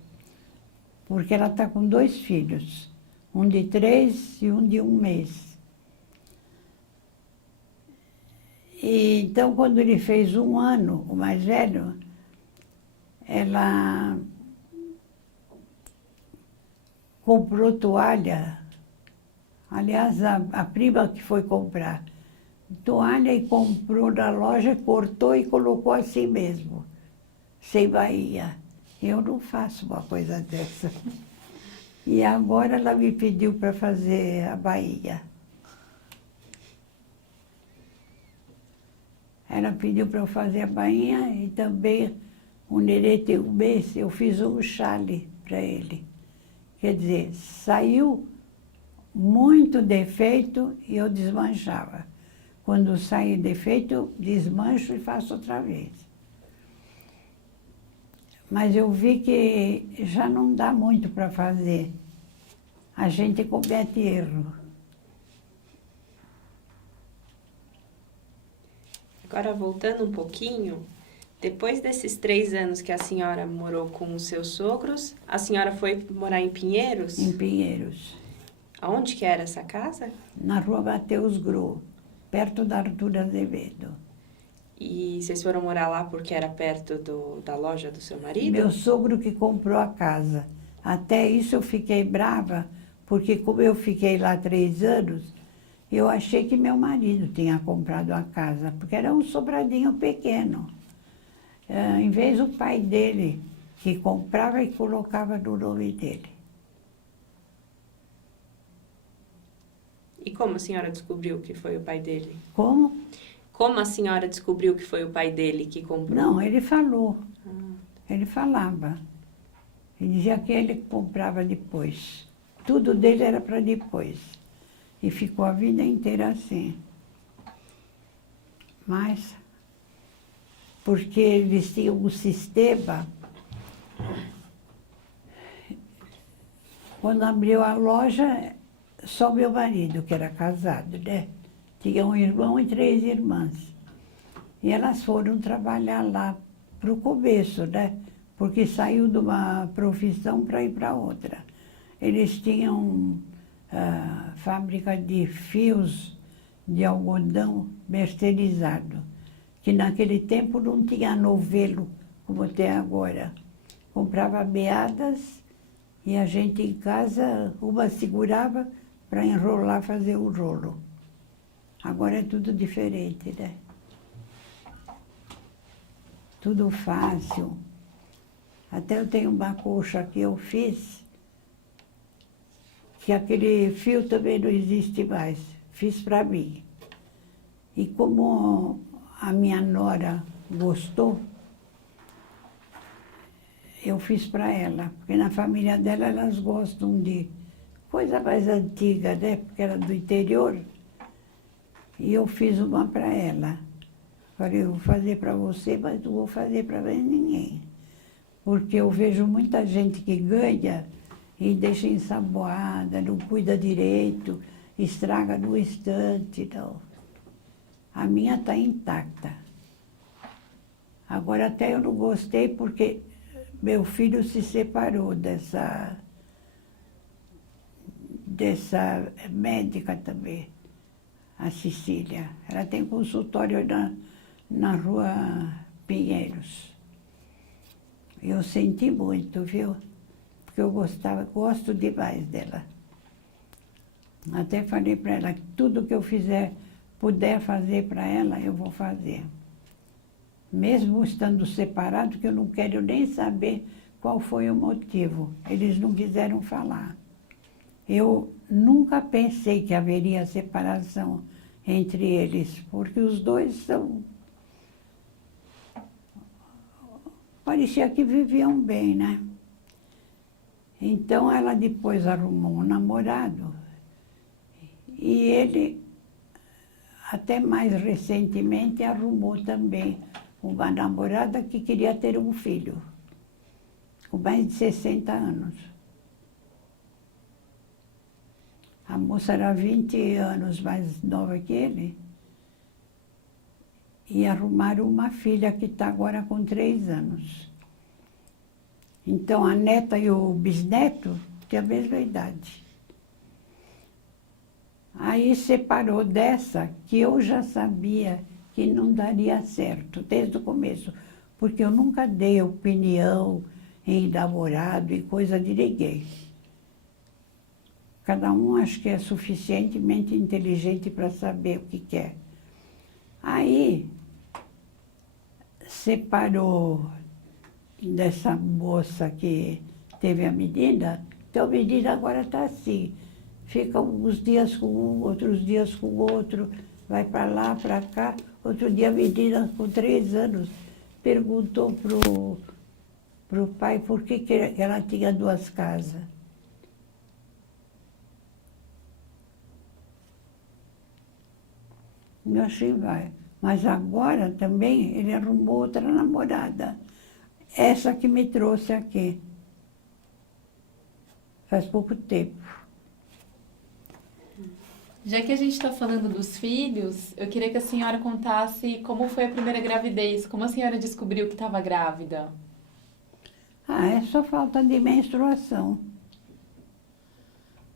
Porque ela está com 2 filhos, um de 3 e um de 1 mês. E, então, quando ele fez 1 ano, o mais velho, ela comprou toalha. Aliás, a prima que foi comprar toalha e comprou na loja, cortou e colocou assim mesmo, sem bainha. Eu não faço uma coisa dessa. E agora ela me pediu para fazer a bainha. Ela pediu para eu fazer a bainha e também o nenê tem 1 mês, eu fiz um chale para ele. Quer dizer, saiu muito defeito e eu desmanchava. Quando sai defeito, eu desmancho e faço outra vez. Mas eu vi que já não dá muito para fazer. A gente comete erro. Agora, voltando um pouquinho, depois desses 3 anos que a senhora morou com os seus sogros, a senhora foi morar em Pinheiros? Em Pinheiros, Aonde que era essa casa? na rua Mateus Gro, perto da Arthur Azevedo. E vocês foram morar lá porque era perto da loja do seu marido? Meu sogro que comprou a casa. Até isso eu fiquei brava, porque como eu fiquei lá 3 anos, eu achei que meu marido tinha comprado a casa, porque era um sobradinho pequeno. Em vez do pai dele, que comprava e colocava no nome dele. E como a senhora descobriu que foi o pai dele? Como? Como a senhora descobriu que foi o pai dele que comprou? Não, ele falou. Ele falava. Ele dizia que ele comprava depois. Tudo dele era para depois. E ficou a vida inteira assim. Mas, porque eles tinham um sistema. Quando abriu a loja, só meu marido, que era casado, né? Tinha um irmão e 3 irmãs. E elas foram trabalhar lá para o começo, né? Porque saiu de uma profissão para ir para outra. Eles tinham fábrica de fios de algodão mercerizado, que naquele tempo não tinha novelo como tem agora. Comprava meadas e a gente em casa, uma segurava para enrolar, fazer o rolo. Agora é tudo diferente, né? Tudo fácil. Até eu tenho uma colcha que eu fiz, que aquele fio também não existe mais. Fiz para mim. E como a minha nora gostou, eu fiz para ela. Porque na família dela elas gostam de coisa mais antiga, né? Porque era do interior. E eu fiz uma para ela. Falei, eu vou fazer para você, mas não vou fazer para mais ninguém. Porque eu vejo muita gente que ganha e deixa ensaboada, não cuida direito, estraga no instante, não. A minha está intacta. Agora até eu não gostei porque meu filho se separou dessa médica também, a Cecília. Ela tem consultório na rua Pinheiros. Eu senti muito, viu? Porque eu gosto demais dela. Até falei para ela que tudo que eu puder fazer para ela, eu vou fazer. Mesmo estando separado, que eu não quero nem saber qual foi o motivo. Eles não quiseram falar. eu nunca pensei que haveria separação entre eles, porque os dois são... Parecia que viviam bem, né? Então, ela depois arrumou um namorado e ele, até mais recentemente, arrumou também uma namorada que queria ter um filho, com mais de 60 anos. A moça era 20 anos mais nova que ele e arrumaram uma filha que está agora com 3 anos. Então, a neta e o bisneto têm a mesma idade. Aí separou dessa que eu já sabia que não daria certo, desde o começo, porque eu nunca dei opinião em namorado e coisa de ninguém. Cada um acho que é suficientemente inteligente para saber o que quer. Aí separou dessa moça que teve a menina, então a menina agora está assim. Fica uns dias com um, outros dias com o outro, vai para lá, para cá. Outro dia a menina com 3 anos perguntou pro pai por que ela tinha 2 casas. Eu achei, vai. Mas agora também ele arrumou outra namorada. Essa que me trouxe aqui. Faz pouco tempo. Já que a gente está falando dos filhos, eu queria que a senhora contasse como foi a primeira gravidez, como a senhora descobriu que estava grávida. Ah, é só falta de menstruação.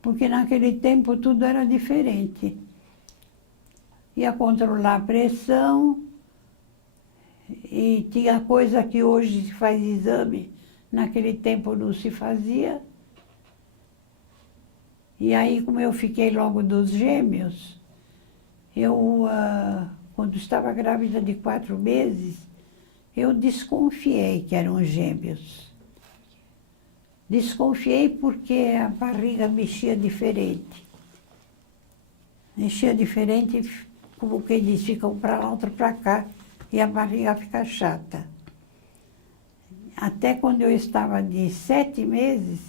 Porque naquele tempo tudo era diferente. Ia controlar a pressão e tinha coisa que hoje se faz exame, naquele tempo não se fazia. E aí, como eu fiquei logo dos gêmeos, eu, quando estava grávida de 4 meses, eu desconfiei que eram gêmeos. Desconfiei porque a barriga mexia diferente. Mexia diferente, como quem diz, fica um para lá, outro para cá, e a barriga fica chata. Até quando eu estava de 7 meses,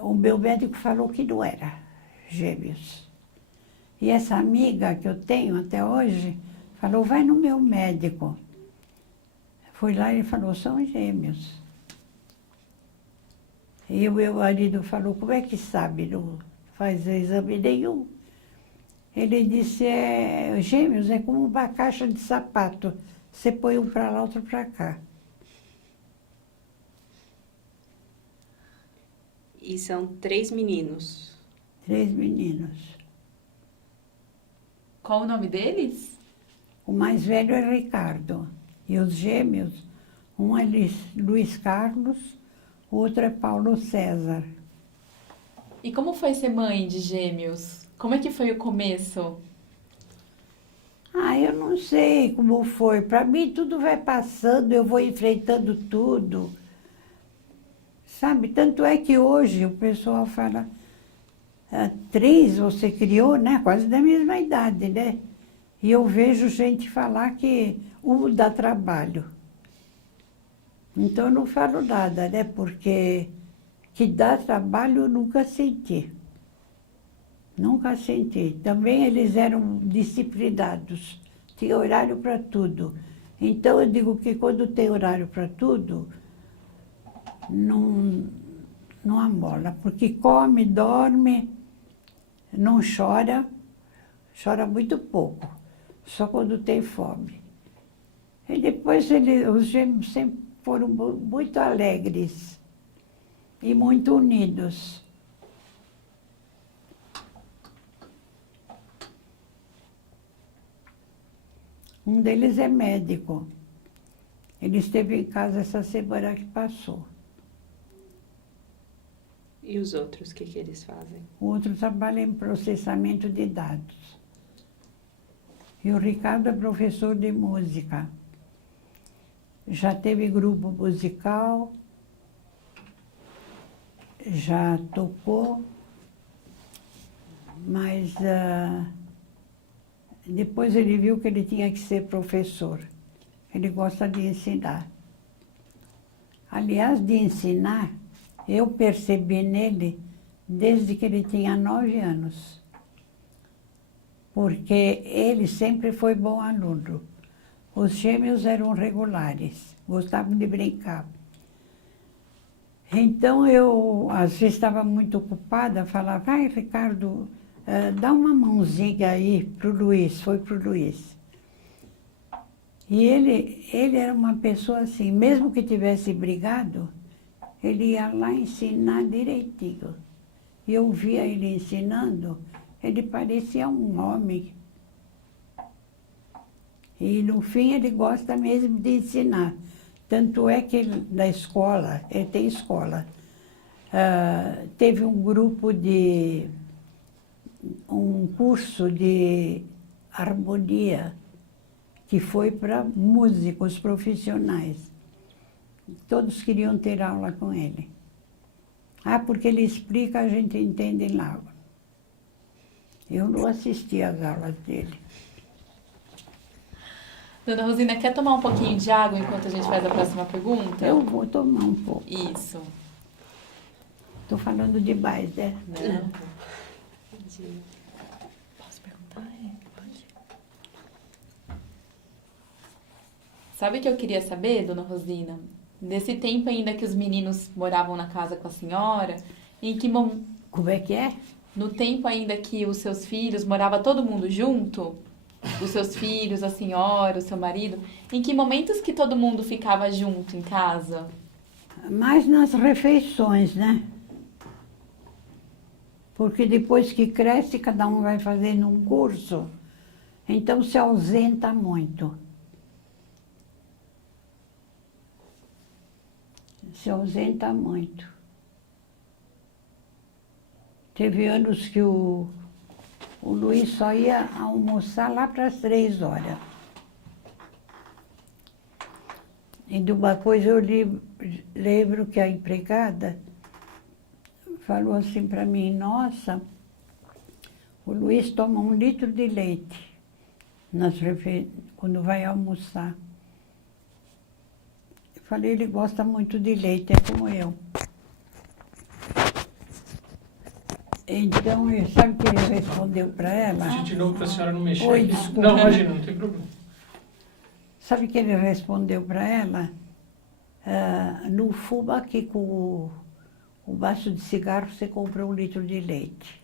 o meu médico falou que não era gêmeos. E essa amiga que eu tenho até hoje, falou, vai no meu médico. Fui lá e ele falou, são gêmeos. E o meu marido falou, como é que sabe? Não faz exame nenhum. Ele disse, gêmeos é como uma caixa de sapato. Você põe um para lá, outro para cá. E são 3 meninos. 3 meninos. Qual o nome deles? O mais velho é Ricardo. E os gêmeos, um é Luiz Carlos, o outro é Paulo César. E como foi ser mãe de gêmeos? Como é que foi o começo? Ah, eu não sei como foi. Para mim, tudo vai passando, eu vou enfrentando tudo. Sabe? Tanto é que hoje o pessoal fala, 3 você criou, né? Quase da mesma idade, né? E eu vejo gente falar que um dá trabalho. Então eu não falo nada, né? Porque que dá trabalho eu nunca senti. Nunca senti. Também eles eram disciplinados. Tinha horário para tudo. Então eu digo que quando tem horário para tudo, não amola. Porque come, dorme, não chora. Chora muito pouco. Só quando tem fome. E depois os gêmeos sempre foram muito alegres e muito unidos. Um deles é médico. Ele esteve em casa essa semana que passou. E os outros, o que eles fazem? O outro trabalha em processamento de dados. E o Ricardo é professor de música. Já teve grupo musical, já tocou, mas depois ele viu que ele tinha que ser professor. Ele gosta de ensinar. Aliás, de ensinar, eu percebi nele desde que ele tinha 9 anos. Porque ele sempre foi bom aluno. Os gêmeos eram regulares, gostavam de brincar. Então, eu, às vezes, estava muito ocupada, falava, ai, Ricardo, dá uma mãozinha aí para o Luiz, foi para o Luiz. E ele era uma pessoa assim, mesmo que tivesse brigado, ele ia lá ensinar direitinho. E eu via ele ensinando, ele parecia um homem. E, no fim, ele gosta mesmo de ensinar. Tanto é que ele, na escola, ele tem escola, teve um grupo um curso de harmonia, que foi para músicos profissionais. Todos queriam ter aula com ele. Porque ele explica, a gente entende lá. Eu não assisti às aulas dele. Dona Rosina, quer tomar um pouquinho de água enquanto a gente faz a próxima pergunta? Eu vou tomar um pouco. Isso. Estou falando demais, né? Não. Tadinho. Posso perguntar? Pode. Sabe o que eu queria saber, Dona Rosina? Nesse tempo ainda que os meninos moravam na casa com a senhora, em que Como é que é? no tempo ainda que os seus filhos, morava todo mundo junto, os seus filhos, a senhora, o seu marido, em que momentos que todo mundo ficava junto em casa? Mais nas refeições, né? Porque depois que cresce, cada um vai fazendo um curso, então se ausenta muito. Se ausenta muito. Teve anos que o Luiz só ia almoçar lá para as 3 horas. E de uma coisa eu lembro que a empregada falou assim para mim, nossa, o Luiz toma 1 litro de leite quando vai almoçar. Eu falei, ele gosta muito de leite, é como eu. Então, sabe o que ele respondeu para ela? Pedir de novo para a senhora não mexer. Oi, aqui. desculpa. Não, imagina, não tem problema. Sabe o que ele respondeu para ela? Não fuma que com o maço de cigarro você compra 1 litro de leite.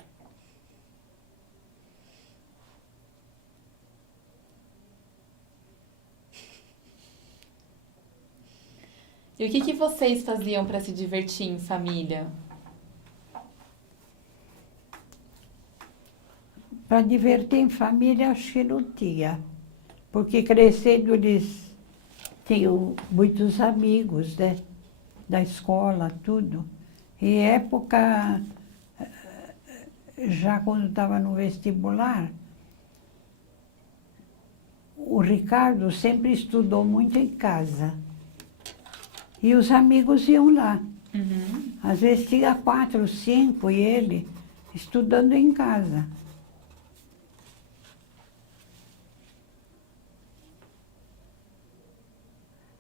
E o que vocês faziam para se divertir em família? Para divertir em família, acho que não tinha. Porque crescendo eles tinham muitos amigos, né? Da escola, tudo. E época, já quando estava no vestibular, o Ricardo sempre estudou muito em casa. E os amigos iam lá. Uhum. Às vezes tinha 4, 5 e ele estudando em casa.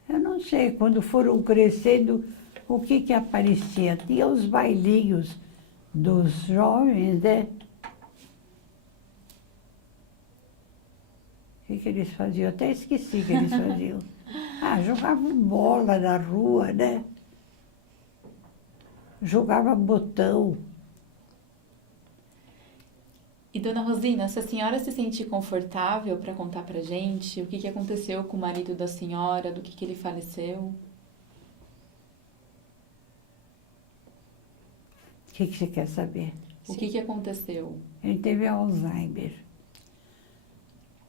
Eu não sei, quando foram crescendo, o que aparecia? Tinha os bailinhos dos jovens, né? O que eles faziam? Eu até esqueci o que eles faziam. Jogavam bola na rua, né? Jogava botão. E, Dona Rosina, se a senhora se sentir confortável para contar pra gente o que aconteceu com o marido da senhora, do que ele faleceu? O que você quer saber? O que aconteceu? Ele teve Alzheimer.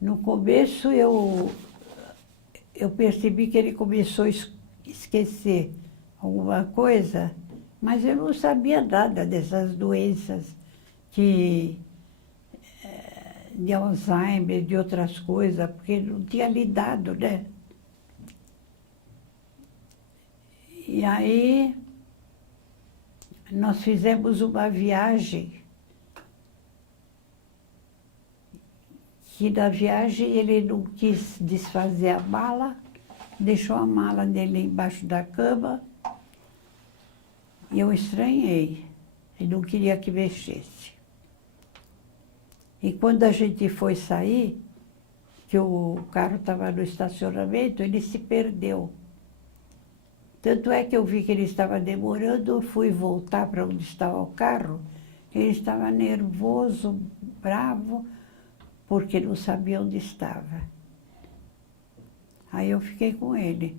No começo eu percebi que ele começou a esquecer alguma coisa, mas eu não sabia nada dessas doenças de Alzheimer, de outras coisas, porque não tinha lidado, né? E aí, nós fizemos uma viagem, que na viagem ele não quis desfazer a mala, deixou a mala dele embaixo da cama, e eu estranhei, e não queria que mexesse. E quando a gente foi sair, que o carro estava no estacionamento, ele se perdeu. Tanto é que eu vi que ele estava demorando, eu fui voltar para onde estava o carro, ele estava nervoso, bravo, porque não sabia onde estava. Aí eu fiquei com ele.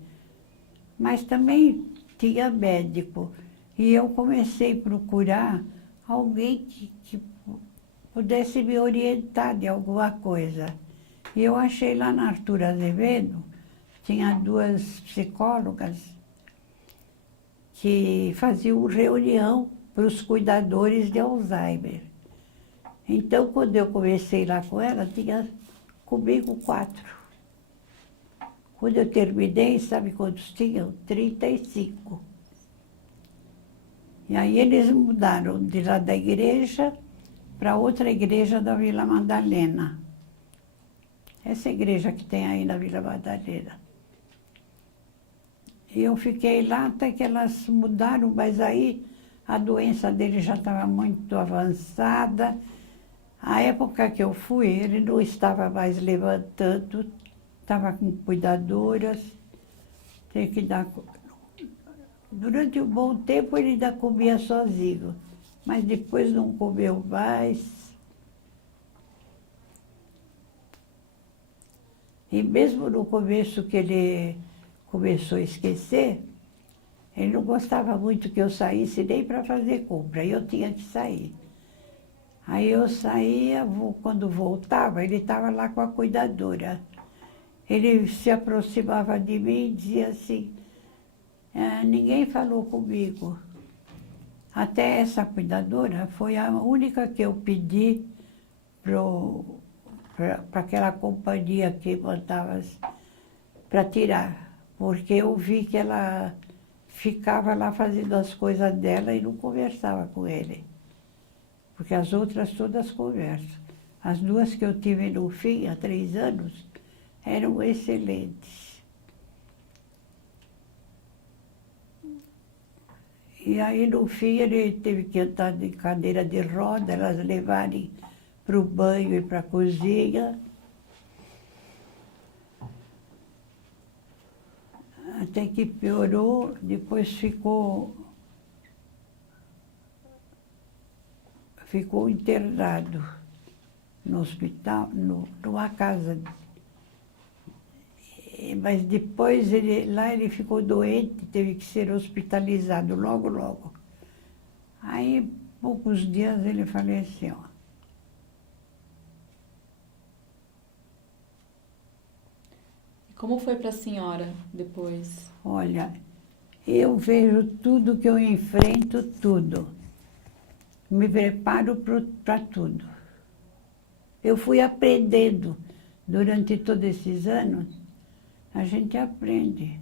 Mas também tinha médico, e eu comecei a procurar alguém que pudesse me orientar de alguma coisa. E eu achei lá na Arthur Azevedo, tinha 2 psicólogas que faziam reunião para os cuidadores de Alzheimer. Então, quando eu comecei lá com ela, tinha comigo 4. Quando eu terminei, sabe quantos tinham? 35. E aí eles mudaram de lá da igreja para outra igreja da Vila Madalena. Essa igreja que tem aí na Vila Madalena. E eu fiquei lá até que elas mudaram, mas aí a doença dele já estava muito avançada. A época que eu fui, ele não estava mais levantando, estava com cuidadoras, tem que dar... Durante um bom tempo ele ainda comia sozinho, mas depois não comeu mais. E mesmo no começo que ele começou a esquecer, ele não gostava muito que eu saísse nem para fazer compra, eu tinha que sair. Aí eu saía, quando voltava, ele estava lá com a cuidadora. Ele se aproximava de mim e dizia assim, ninguém falou comigo. Até essa cuidadora foi a única que eu pedi para aquela companhia que botava para tirar. Porque eu vi que ela ficava lá fazendo as coisas dela e não conversava com ele. Porque as outras todas conversam. As 2 que eu tive no fim, há 3 anos, eram excelentes. E aí, no fim, ele teve que entrar de cadeira de roda, elas levarem para o banho e para a cozinha. Até que piorou, depois ficou internado no hospital, numa casa. Mas depois lá ele ficou doente, teve que ser hospitalizado logo, logo. Aí, poucos dias, ele faleceu. E como foi para a senhora depois? Olha, eu vejo tudo que eu enfrento, tudo. Me preparo para tudo. Eu fui aprendendo durante todos esses anos, a gente aprende.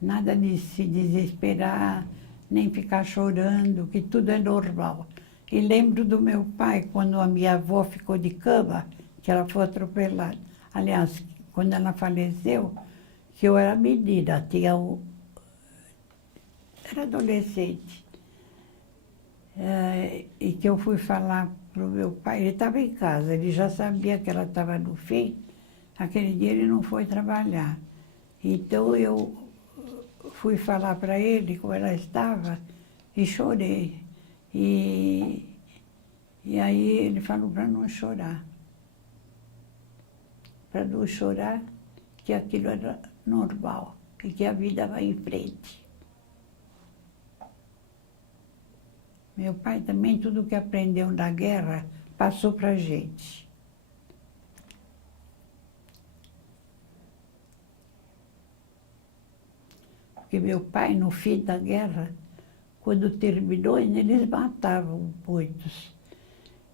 Nada de se desesperar, nem ficar chorando, que tudo é normal. E lembro do meu pai, quando a minha avó ficou de cama, que ela foi atropelada. Aliás, quando ela faleceu, que eu era menina, era adolescente. E que eu fui falar para o meu pai, ele estava em casa, ele já sabia que ela estava no fim, aquele dia ele não foi trabalhar. Então eu fui falar para ele como ela estava e chorei. E aí ele falou para não chorar. Para não chorar, que aquilo era normal e que a vida vai em frente. Meu pai também, tudo que aprendeu na guerra, passou para a gente. Porque meu pai, no fim da guerra, quando terminou, eles matavam muitos.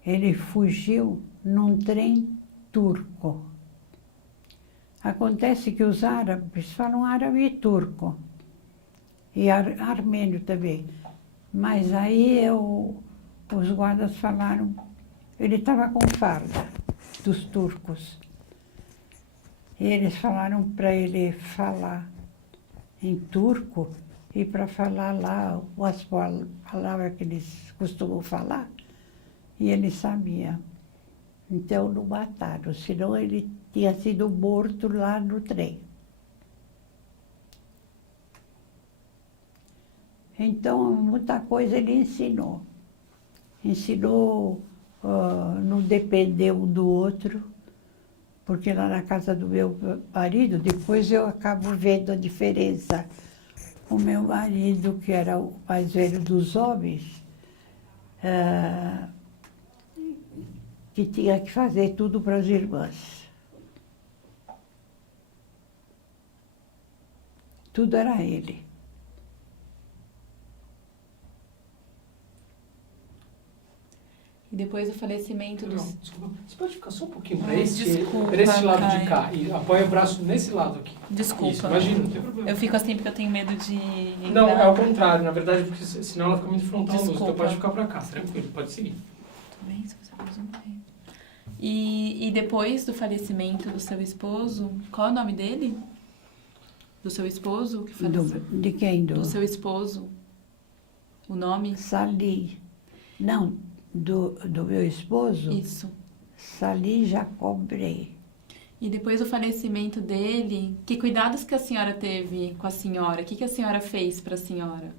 Ele fugiu num trem turco. Acontece que os árabes falam árabe e turco. E armênio também. Mas aí os guardas falaram, ele estava com farda dos turcos. E eles falaram para ele falar em turco e para falar lá as palavras que eles costumam falar. E ele sabia. Então não mataram, senão ele tinha sido morto lá no trem. Então, muita coisa ele ensinou. Ensinou não depender um do outro, porque lá na casa do meu marido, depois eu acabo vendo a diferença. O meu marido, que era o mais velho dos homens, que tinha que fazer tudo para as irmãs. Tudo era ele. E depois do falecimento Não, dos... desculpa. Você pode ficar só um pouquinho Ai, para desculpa, esse lado de Caio. cá. E apoia o braço nesse lado aqui. Desculpa. Isso, imagina, não tem problema. Eu fico assim porque eu tenho medo de... Não, entrar. é ao contrário, na verdade, porque senão ela fica muito frontal à luz. Então Desculpa. pode ficar para cá, tranquilo, pode seguir. Tudo bem, se você faz um bem. E depois do falecimento do seu esposo, qual é o nome dele? Do seu esposo que faleceu? De quem? Do seu esposo. O nome? Sali. Não, do meu esposo, Isso. Sali Jacobrei. E depois do falecimento dele, que cuidados que a senhora teve com a senhora? O que a senhora fez para a senhora?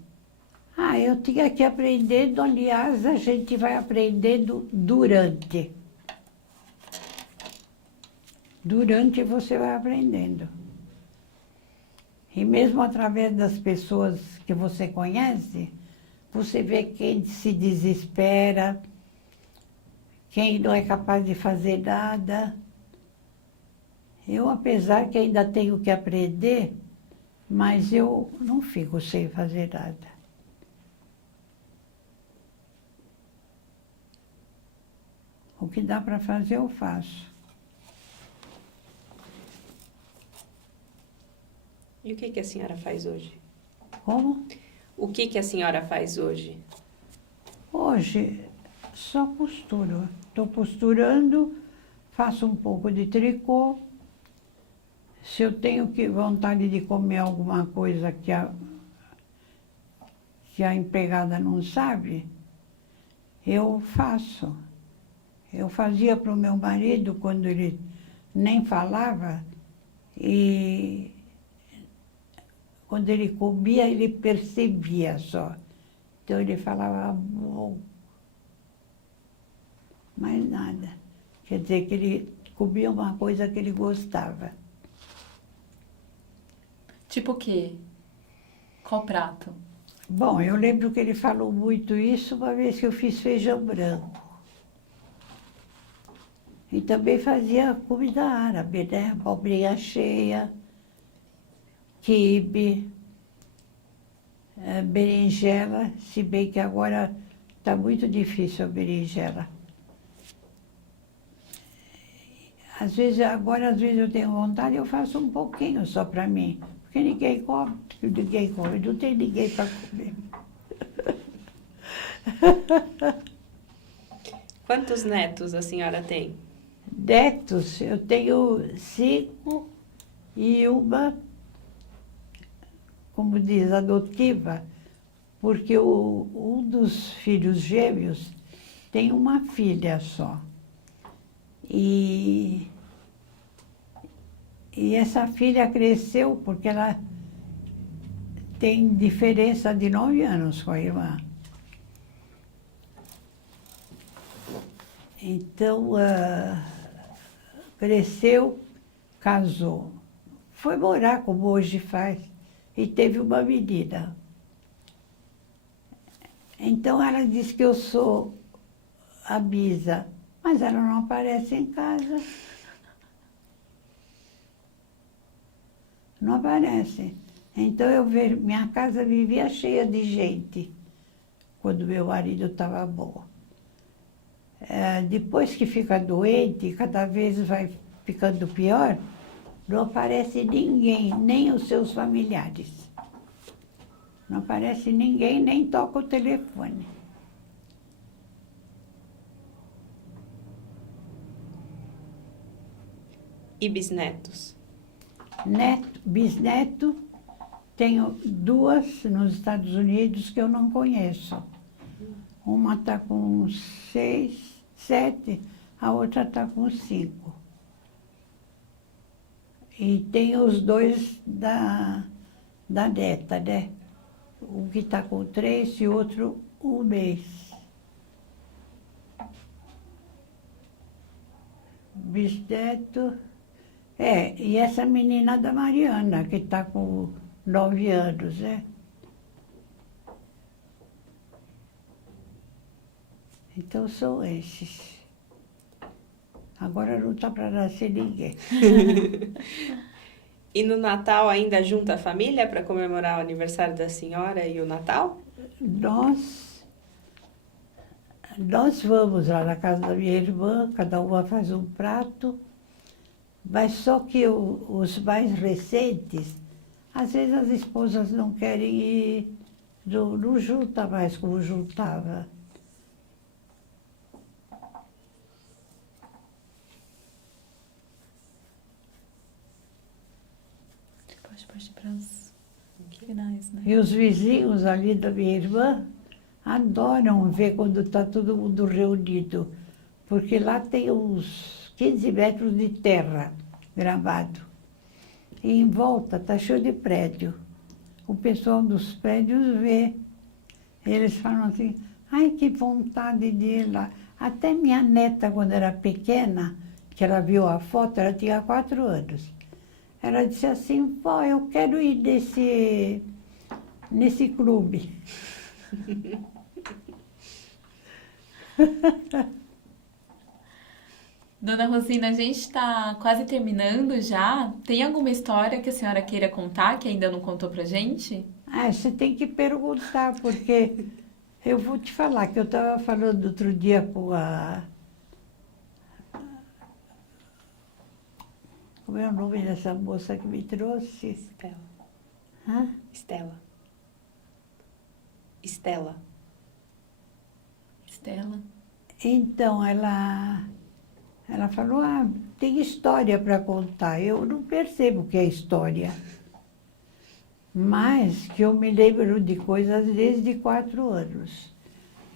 Ah, eu tinha que aprender, aliás, a gente vai aprendendo durante. Durante você vai aprendendo. E mesmo através das pessoas que você conhece, você vê quem se desespera, quem não é capaz de fazer nada. Eu, apesar que ainda tenho que aprender, mas eu não fico sem fazer nada. O que dá para fazer, eu faço. E o que a senhora faz hoje? Como? O que a senhora faz hoje? Hoje, só costuro. Estou costurando, faço um pouco de tricô. Se eu tenho vontade de comer alguma coisa que a empregada não sabe, eu faço. Eu fazia para o meu marido quando ele nem falava e quando ele comia, ele percebia só. Então ele falava bom, mais nada. Quer dizer que ele comia uma coisa que ele gostava. Tipo o quê? Qual prato? Bom, eu lembro que ele falou muito isso uma vez que eu fiz feijão branco. E também fazia comida árabe, né? Abobrinha cheia, quibe, berinjela, se bem que agora está muito difícil a berinjela. Às vezes eu tenho vontade, eu faço um pouquinho só para mim. Porque ninguém come, não tem ninguém para comer. Quantos netos a senhora tem? Netos, eu tenho 5 e uma, como diz, adotiva, porque um dos filhos gêmeos tem uma filha só. E essa filha cresceu porque ela tem diferença de 9 anos com a irmã. Então, cresceu, casou. Foi morar como hoje faz e teve uma menina. Então, ela diz que eu sou a Bisa, mas ela não aparece em casa. Não aparece. Então, eu vejo, minha casa vivia cheia de gente quando meu marido estava bom. Depois que fica doente, cada vez vai ficando pior, Não aparece ninguém, nem os seus familiares. Não aparece ninguém, nem toca o telefone. E bisnetos? Neto, bisneto, tenho duas nos Estados Unidos que eu não conheço. Uma está com 6, 7, a outra está com 5. E tem os dois da neta, né? Um que está com 3 e outro 1 mês. Bisneto. E essa menina da Mariana, que está com 9 anos, né? Então são esses. Agora não está para nascer ninguém. E no Natal ainda junta a família para comemorar o aniversário da senhora e o Natal? Nós vamos lá na casa da minha irmã, cada uma faz um prato, mas só que os mais recentes, às vezes as esposas não querem ir, não junta mais como juntava. Pode partir para os finais, né? E os vizinhos ali da minha irmã adoram ver quando está todo mundo reunido, porque lá tem uns 15 metros de terra, gramado. E em volta está cheio de prédio. O pessoal dos prédios vê. Eles falam assim, ai, que vontade de ir lá. Até minha neta, quando era pequena, que ela viu a foto, ela tinha 4 anos. Ela disse assim, vó, eu quero ir nesse clube. Dona Rosina, a gente está quase terminando já. Tem alguma história que a senhora queira contar que ainda não contou pra gente? Ah, você tem que perguntar, porque eu vou te falar que eu estava falando outro dia com a... Como é o nome dessa moça que me trouxe? Estela. Hã? Estela. Estela. Estela. Então, ela falou, tem história para contar. Eu não percebo o que é história. Mas que eu me lembro de coisas desde 4 anos.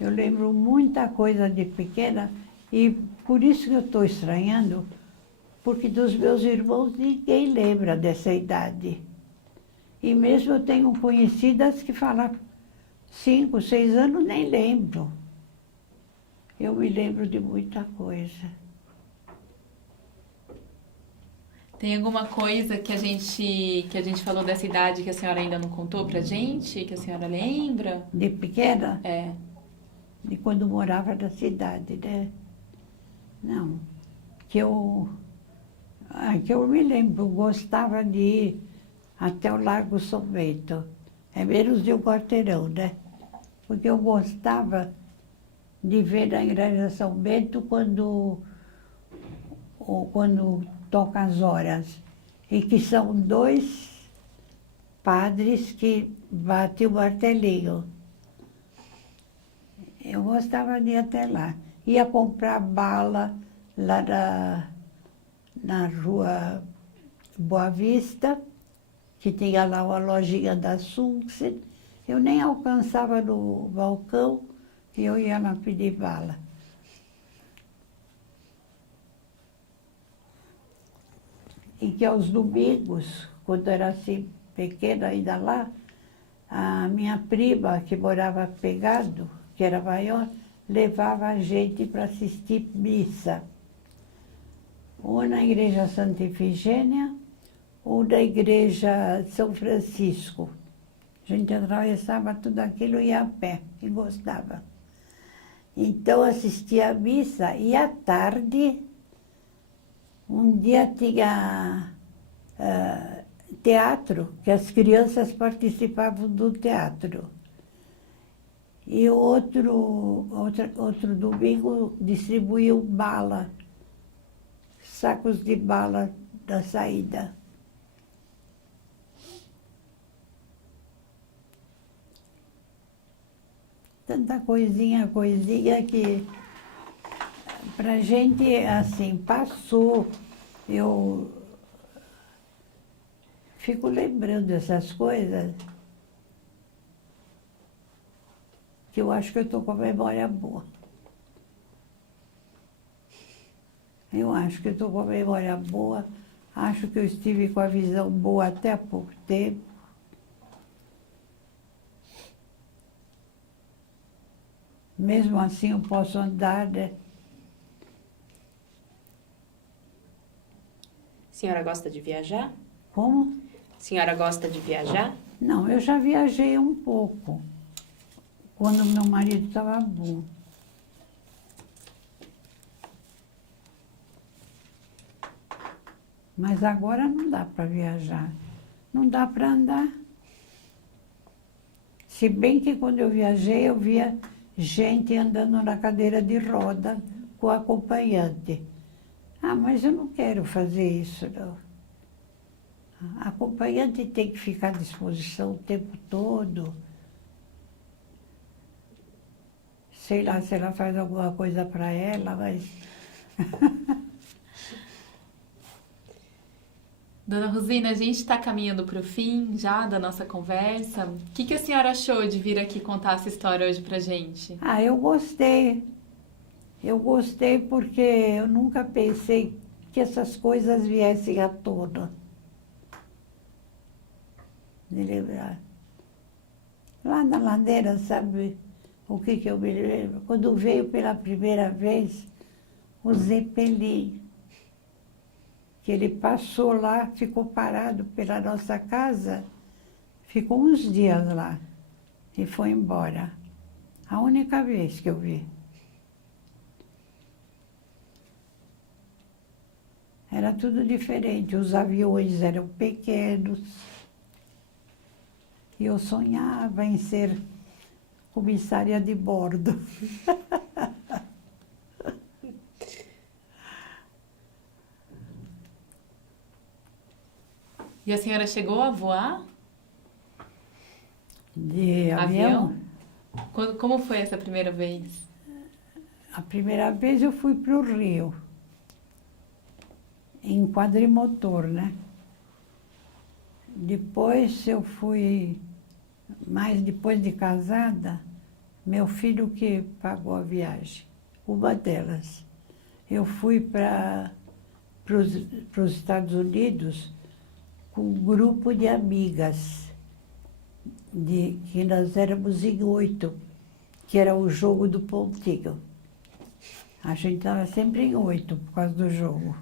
Eu lembro muita coisa de pequena e por isso que eu estou estranhando, porque dos meus irmãos ninguém lembra dessa idade. E mesmo eu tenho conhecidas que falam 5, 6 anos, nem lembro. Eu me lembro de muita coisa. Tem alguma coisa que a gente falou dessa idade que a senhora ainda não contou pra gente? Que a senhora lembra? De pequena, É. de quando morava na cidade, né? Não, que eu me lembro, eu gostava de ir até o Largo São Bento. É menos de um quarteirão, né? Porque eu gostava de ver na Igreja São Bento quando toca as horas. E que são 2 padres que batem o martelinho. Eu gostava de ir até lá. Ia comprar bala lá na rua Boa Vista, que tinha lá uma lojinha da Sunset. Eu nem alcançava no balcão e eu ia lá pedir bala. E que aos domingos, quando era assim pequena ainda lá, a minha prima, que morava pegado, que era maior, levava a gente para assistir missa. Ou na igreja Santa Efigênia, ou na igreja São Francisco. A gente atravessava tudo aquilo e ia a pé, e gostava. Então assistia a missa e à tarde, um dia tinha teatro, que as crianças participavam do teatro. E outro domingo distribuíam bala, sacos de bala da saída. tanta coisinha que pra gente, assim, passou. Eu fico lembrando dessas coisas, que eu acho que eu estou com a memória boa. Eu acho que eu estou com a memória boa, acho que eu estive com a visão boa até há pouco tempo. Mesmo assim eu posso andar, né? A senhora gosta de viajar? Como? A senhora gosta de viajar? Não, eu já viajei um pouco, quando meu marido estava bom. Mas agora não dá para viajar, não dá para andar. Se bem que quando eu viajei, eu via gente andando na cadeira de roda com acompanhante. Ah, mas eu não quero fazer isso, não. A acompanhante tem que ficar à disposição o tempo todo. Sei lá se ela faz alguma coisa para ela, mas... Dona Rosina, a gente está caminhando para o fim já da nossa conversa. O que a senhora achou de vir aqui contar essa história hoje pra gente? Ah, eu gostei. Eu gostei porque eu nunca pensei que essas coisas viessem à tona. Me lembrar. Lá na ladeira, sabe o que eu me lembro? Quando veio pela primeira vez o Zeppelin, que ele passou lá, ficou parado pela nossa casa, ficou uns dias lá e foi embora. A única vez que eu vi. Era tudo diferente, os aviões eram pequenos. E eu sonhava em ser comissária de bordo. E a senhora chegou a voar? De avião. Como foi essa primeira vez? A primeira vez eu fui para o Rio, em quadrimotor, né? Depois eu fui, mais depois de casada, meu filho que pagou a viagem, uma delas. Eu fui para os Estados Unidos com um grupo de amigas, que nós éramos em 8, que era o jogo do pontinho. A gente estava sempre em 8 por causa do jogo.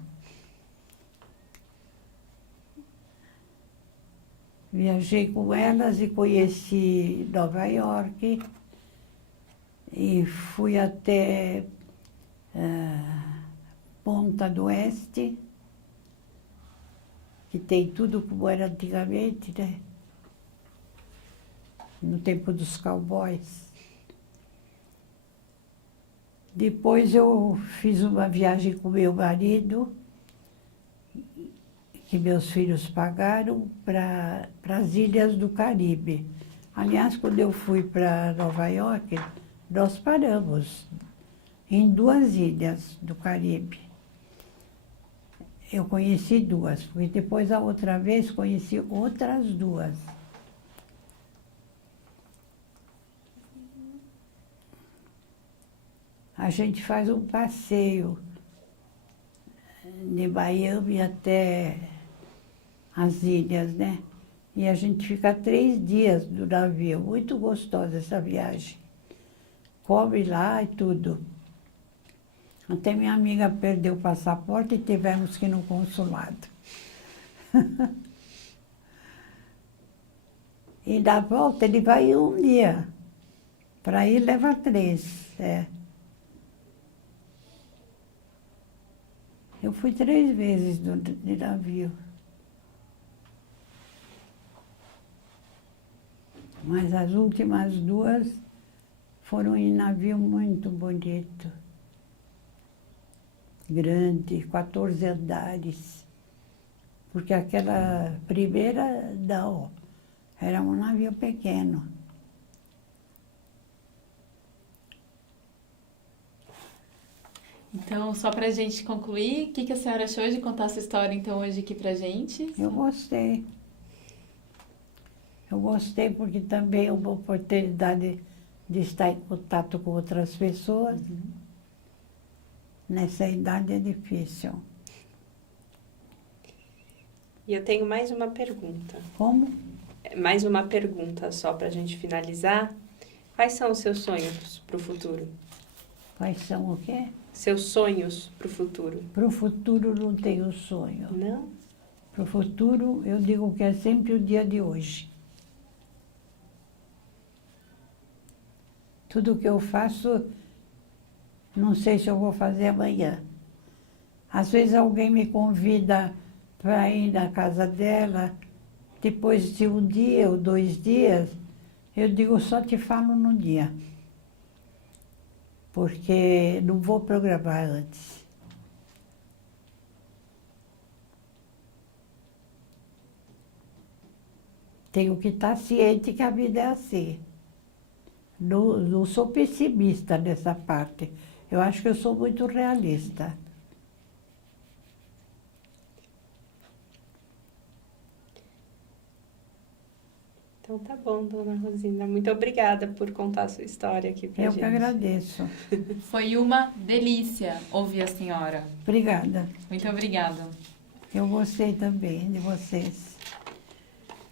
Viajei com elas e conheci Nova York e fui até Ponta do Oeste, que tem tudo como era antigamente, né? No tempo dos cowboys. Depois eu fiz uma viagem com meu marido, que meus filhos pagaram, para as ilhas do Caribe. Aliás, quando eu fui para Nova York, nós paramos em 2 ilhas do Caribe. Eu conheci 2, porque depois, a outra vez, conheci outras 2. A gente faz um passeio de Miami até as ilhas, né? E a gente fica 3 dias no navio. Muito gostosa essa viagem. Come lá e tudo. Até minha amiga perdeu o passaporte e tivemos que ir no consulado. E da volta ele vai 1 dia. Para ir leva 3. Eu fui 3 vezes de navio. Mas as últimas 2 foram em navio muito bonito. Grande, 14 andares. Porque aquela primeira, não, era um navio pequeno. Então, só pra gente concluir, o que a senhora achou de contar essa história, então, hoje aqui pra gente? Eu gostei. Eu gostei porque também é uma oportunidade de estar em contato com outras pessoas. Nessa idade é difícil. E eu tenho mais uma pergunta. Como? Mais uma pergunta só para a gente finalizar. Quais são os seus sonhos para o futuro? Quais são o quê? Seus sonhos para o futuro? Para o futuro não tenho sonho. Não? Para o futuro eu digo que é sempre o dia de hoje. Tudo que eu faço, não sei se eu vou fazer amanhã. Às vezes alguém me convida para ir na casa dela, depois de um dia ou 2 dias, eu digo, só te falo no dia. Porque não vou programar antes. Tenho que estar ciente que a vida é assim. Não sou pessimista nessa parte. Eu acho que eu sou muito realista. Então tá bom, dona Rosina. Muito obrigada por contar a sua história aqui pra Eu gente. que agradeço. Foi uma delícia ouvir a senhora. Obrigada. Muito obrigada. Eu gostei também de vocês.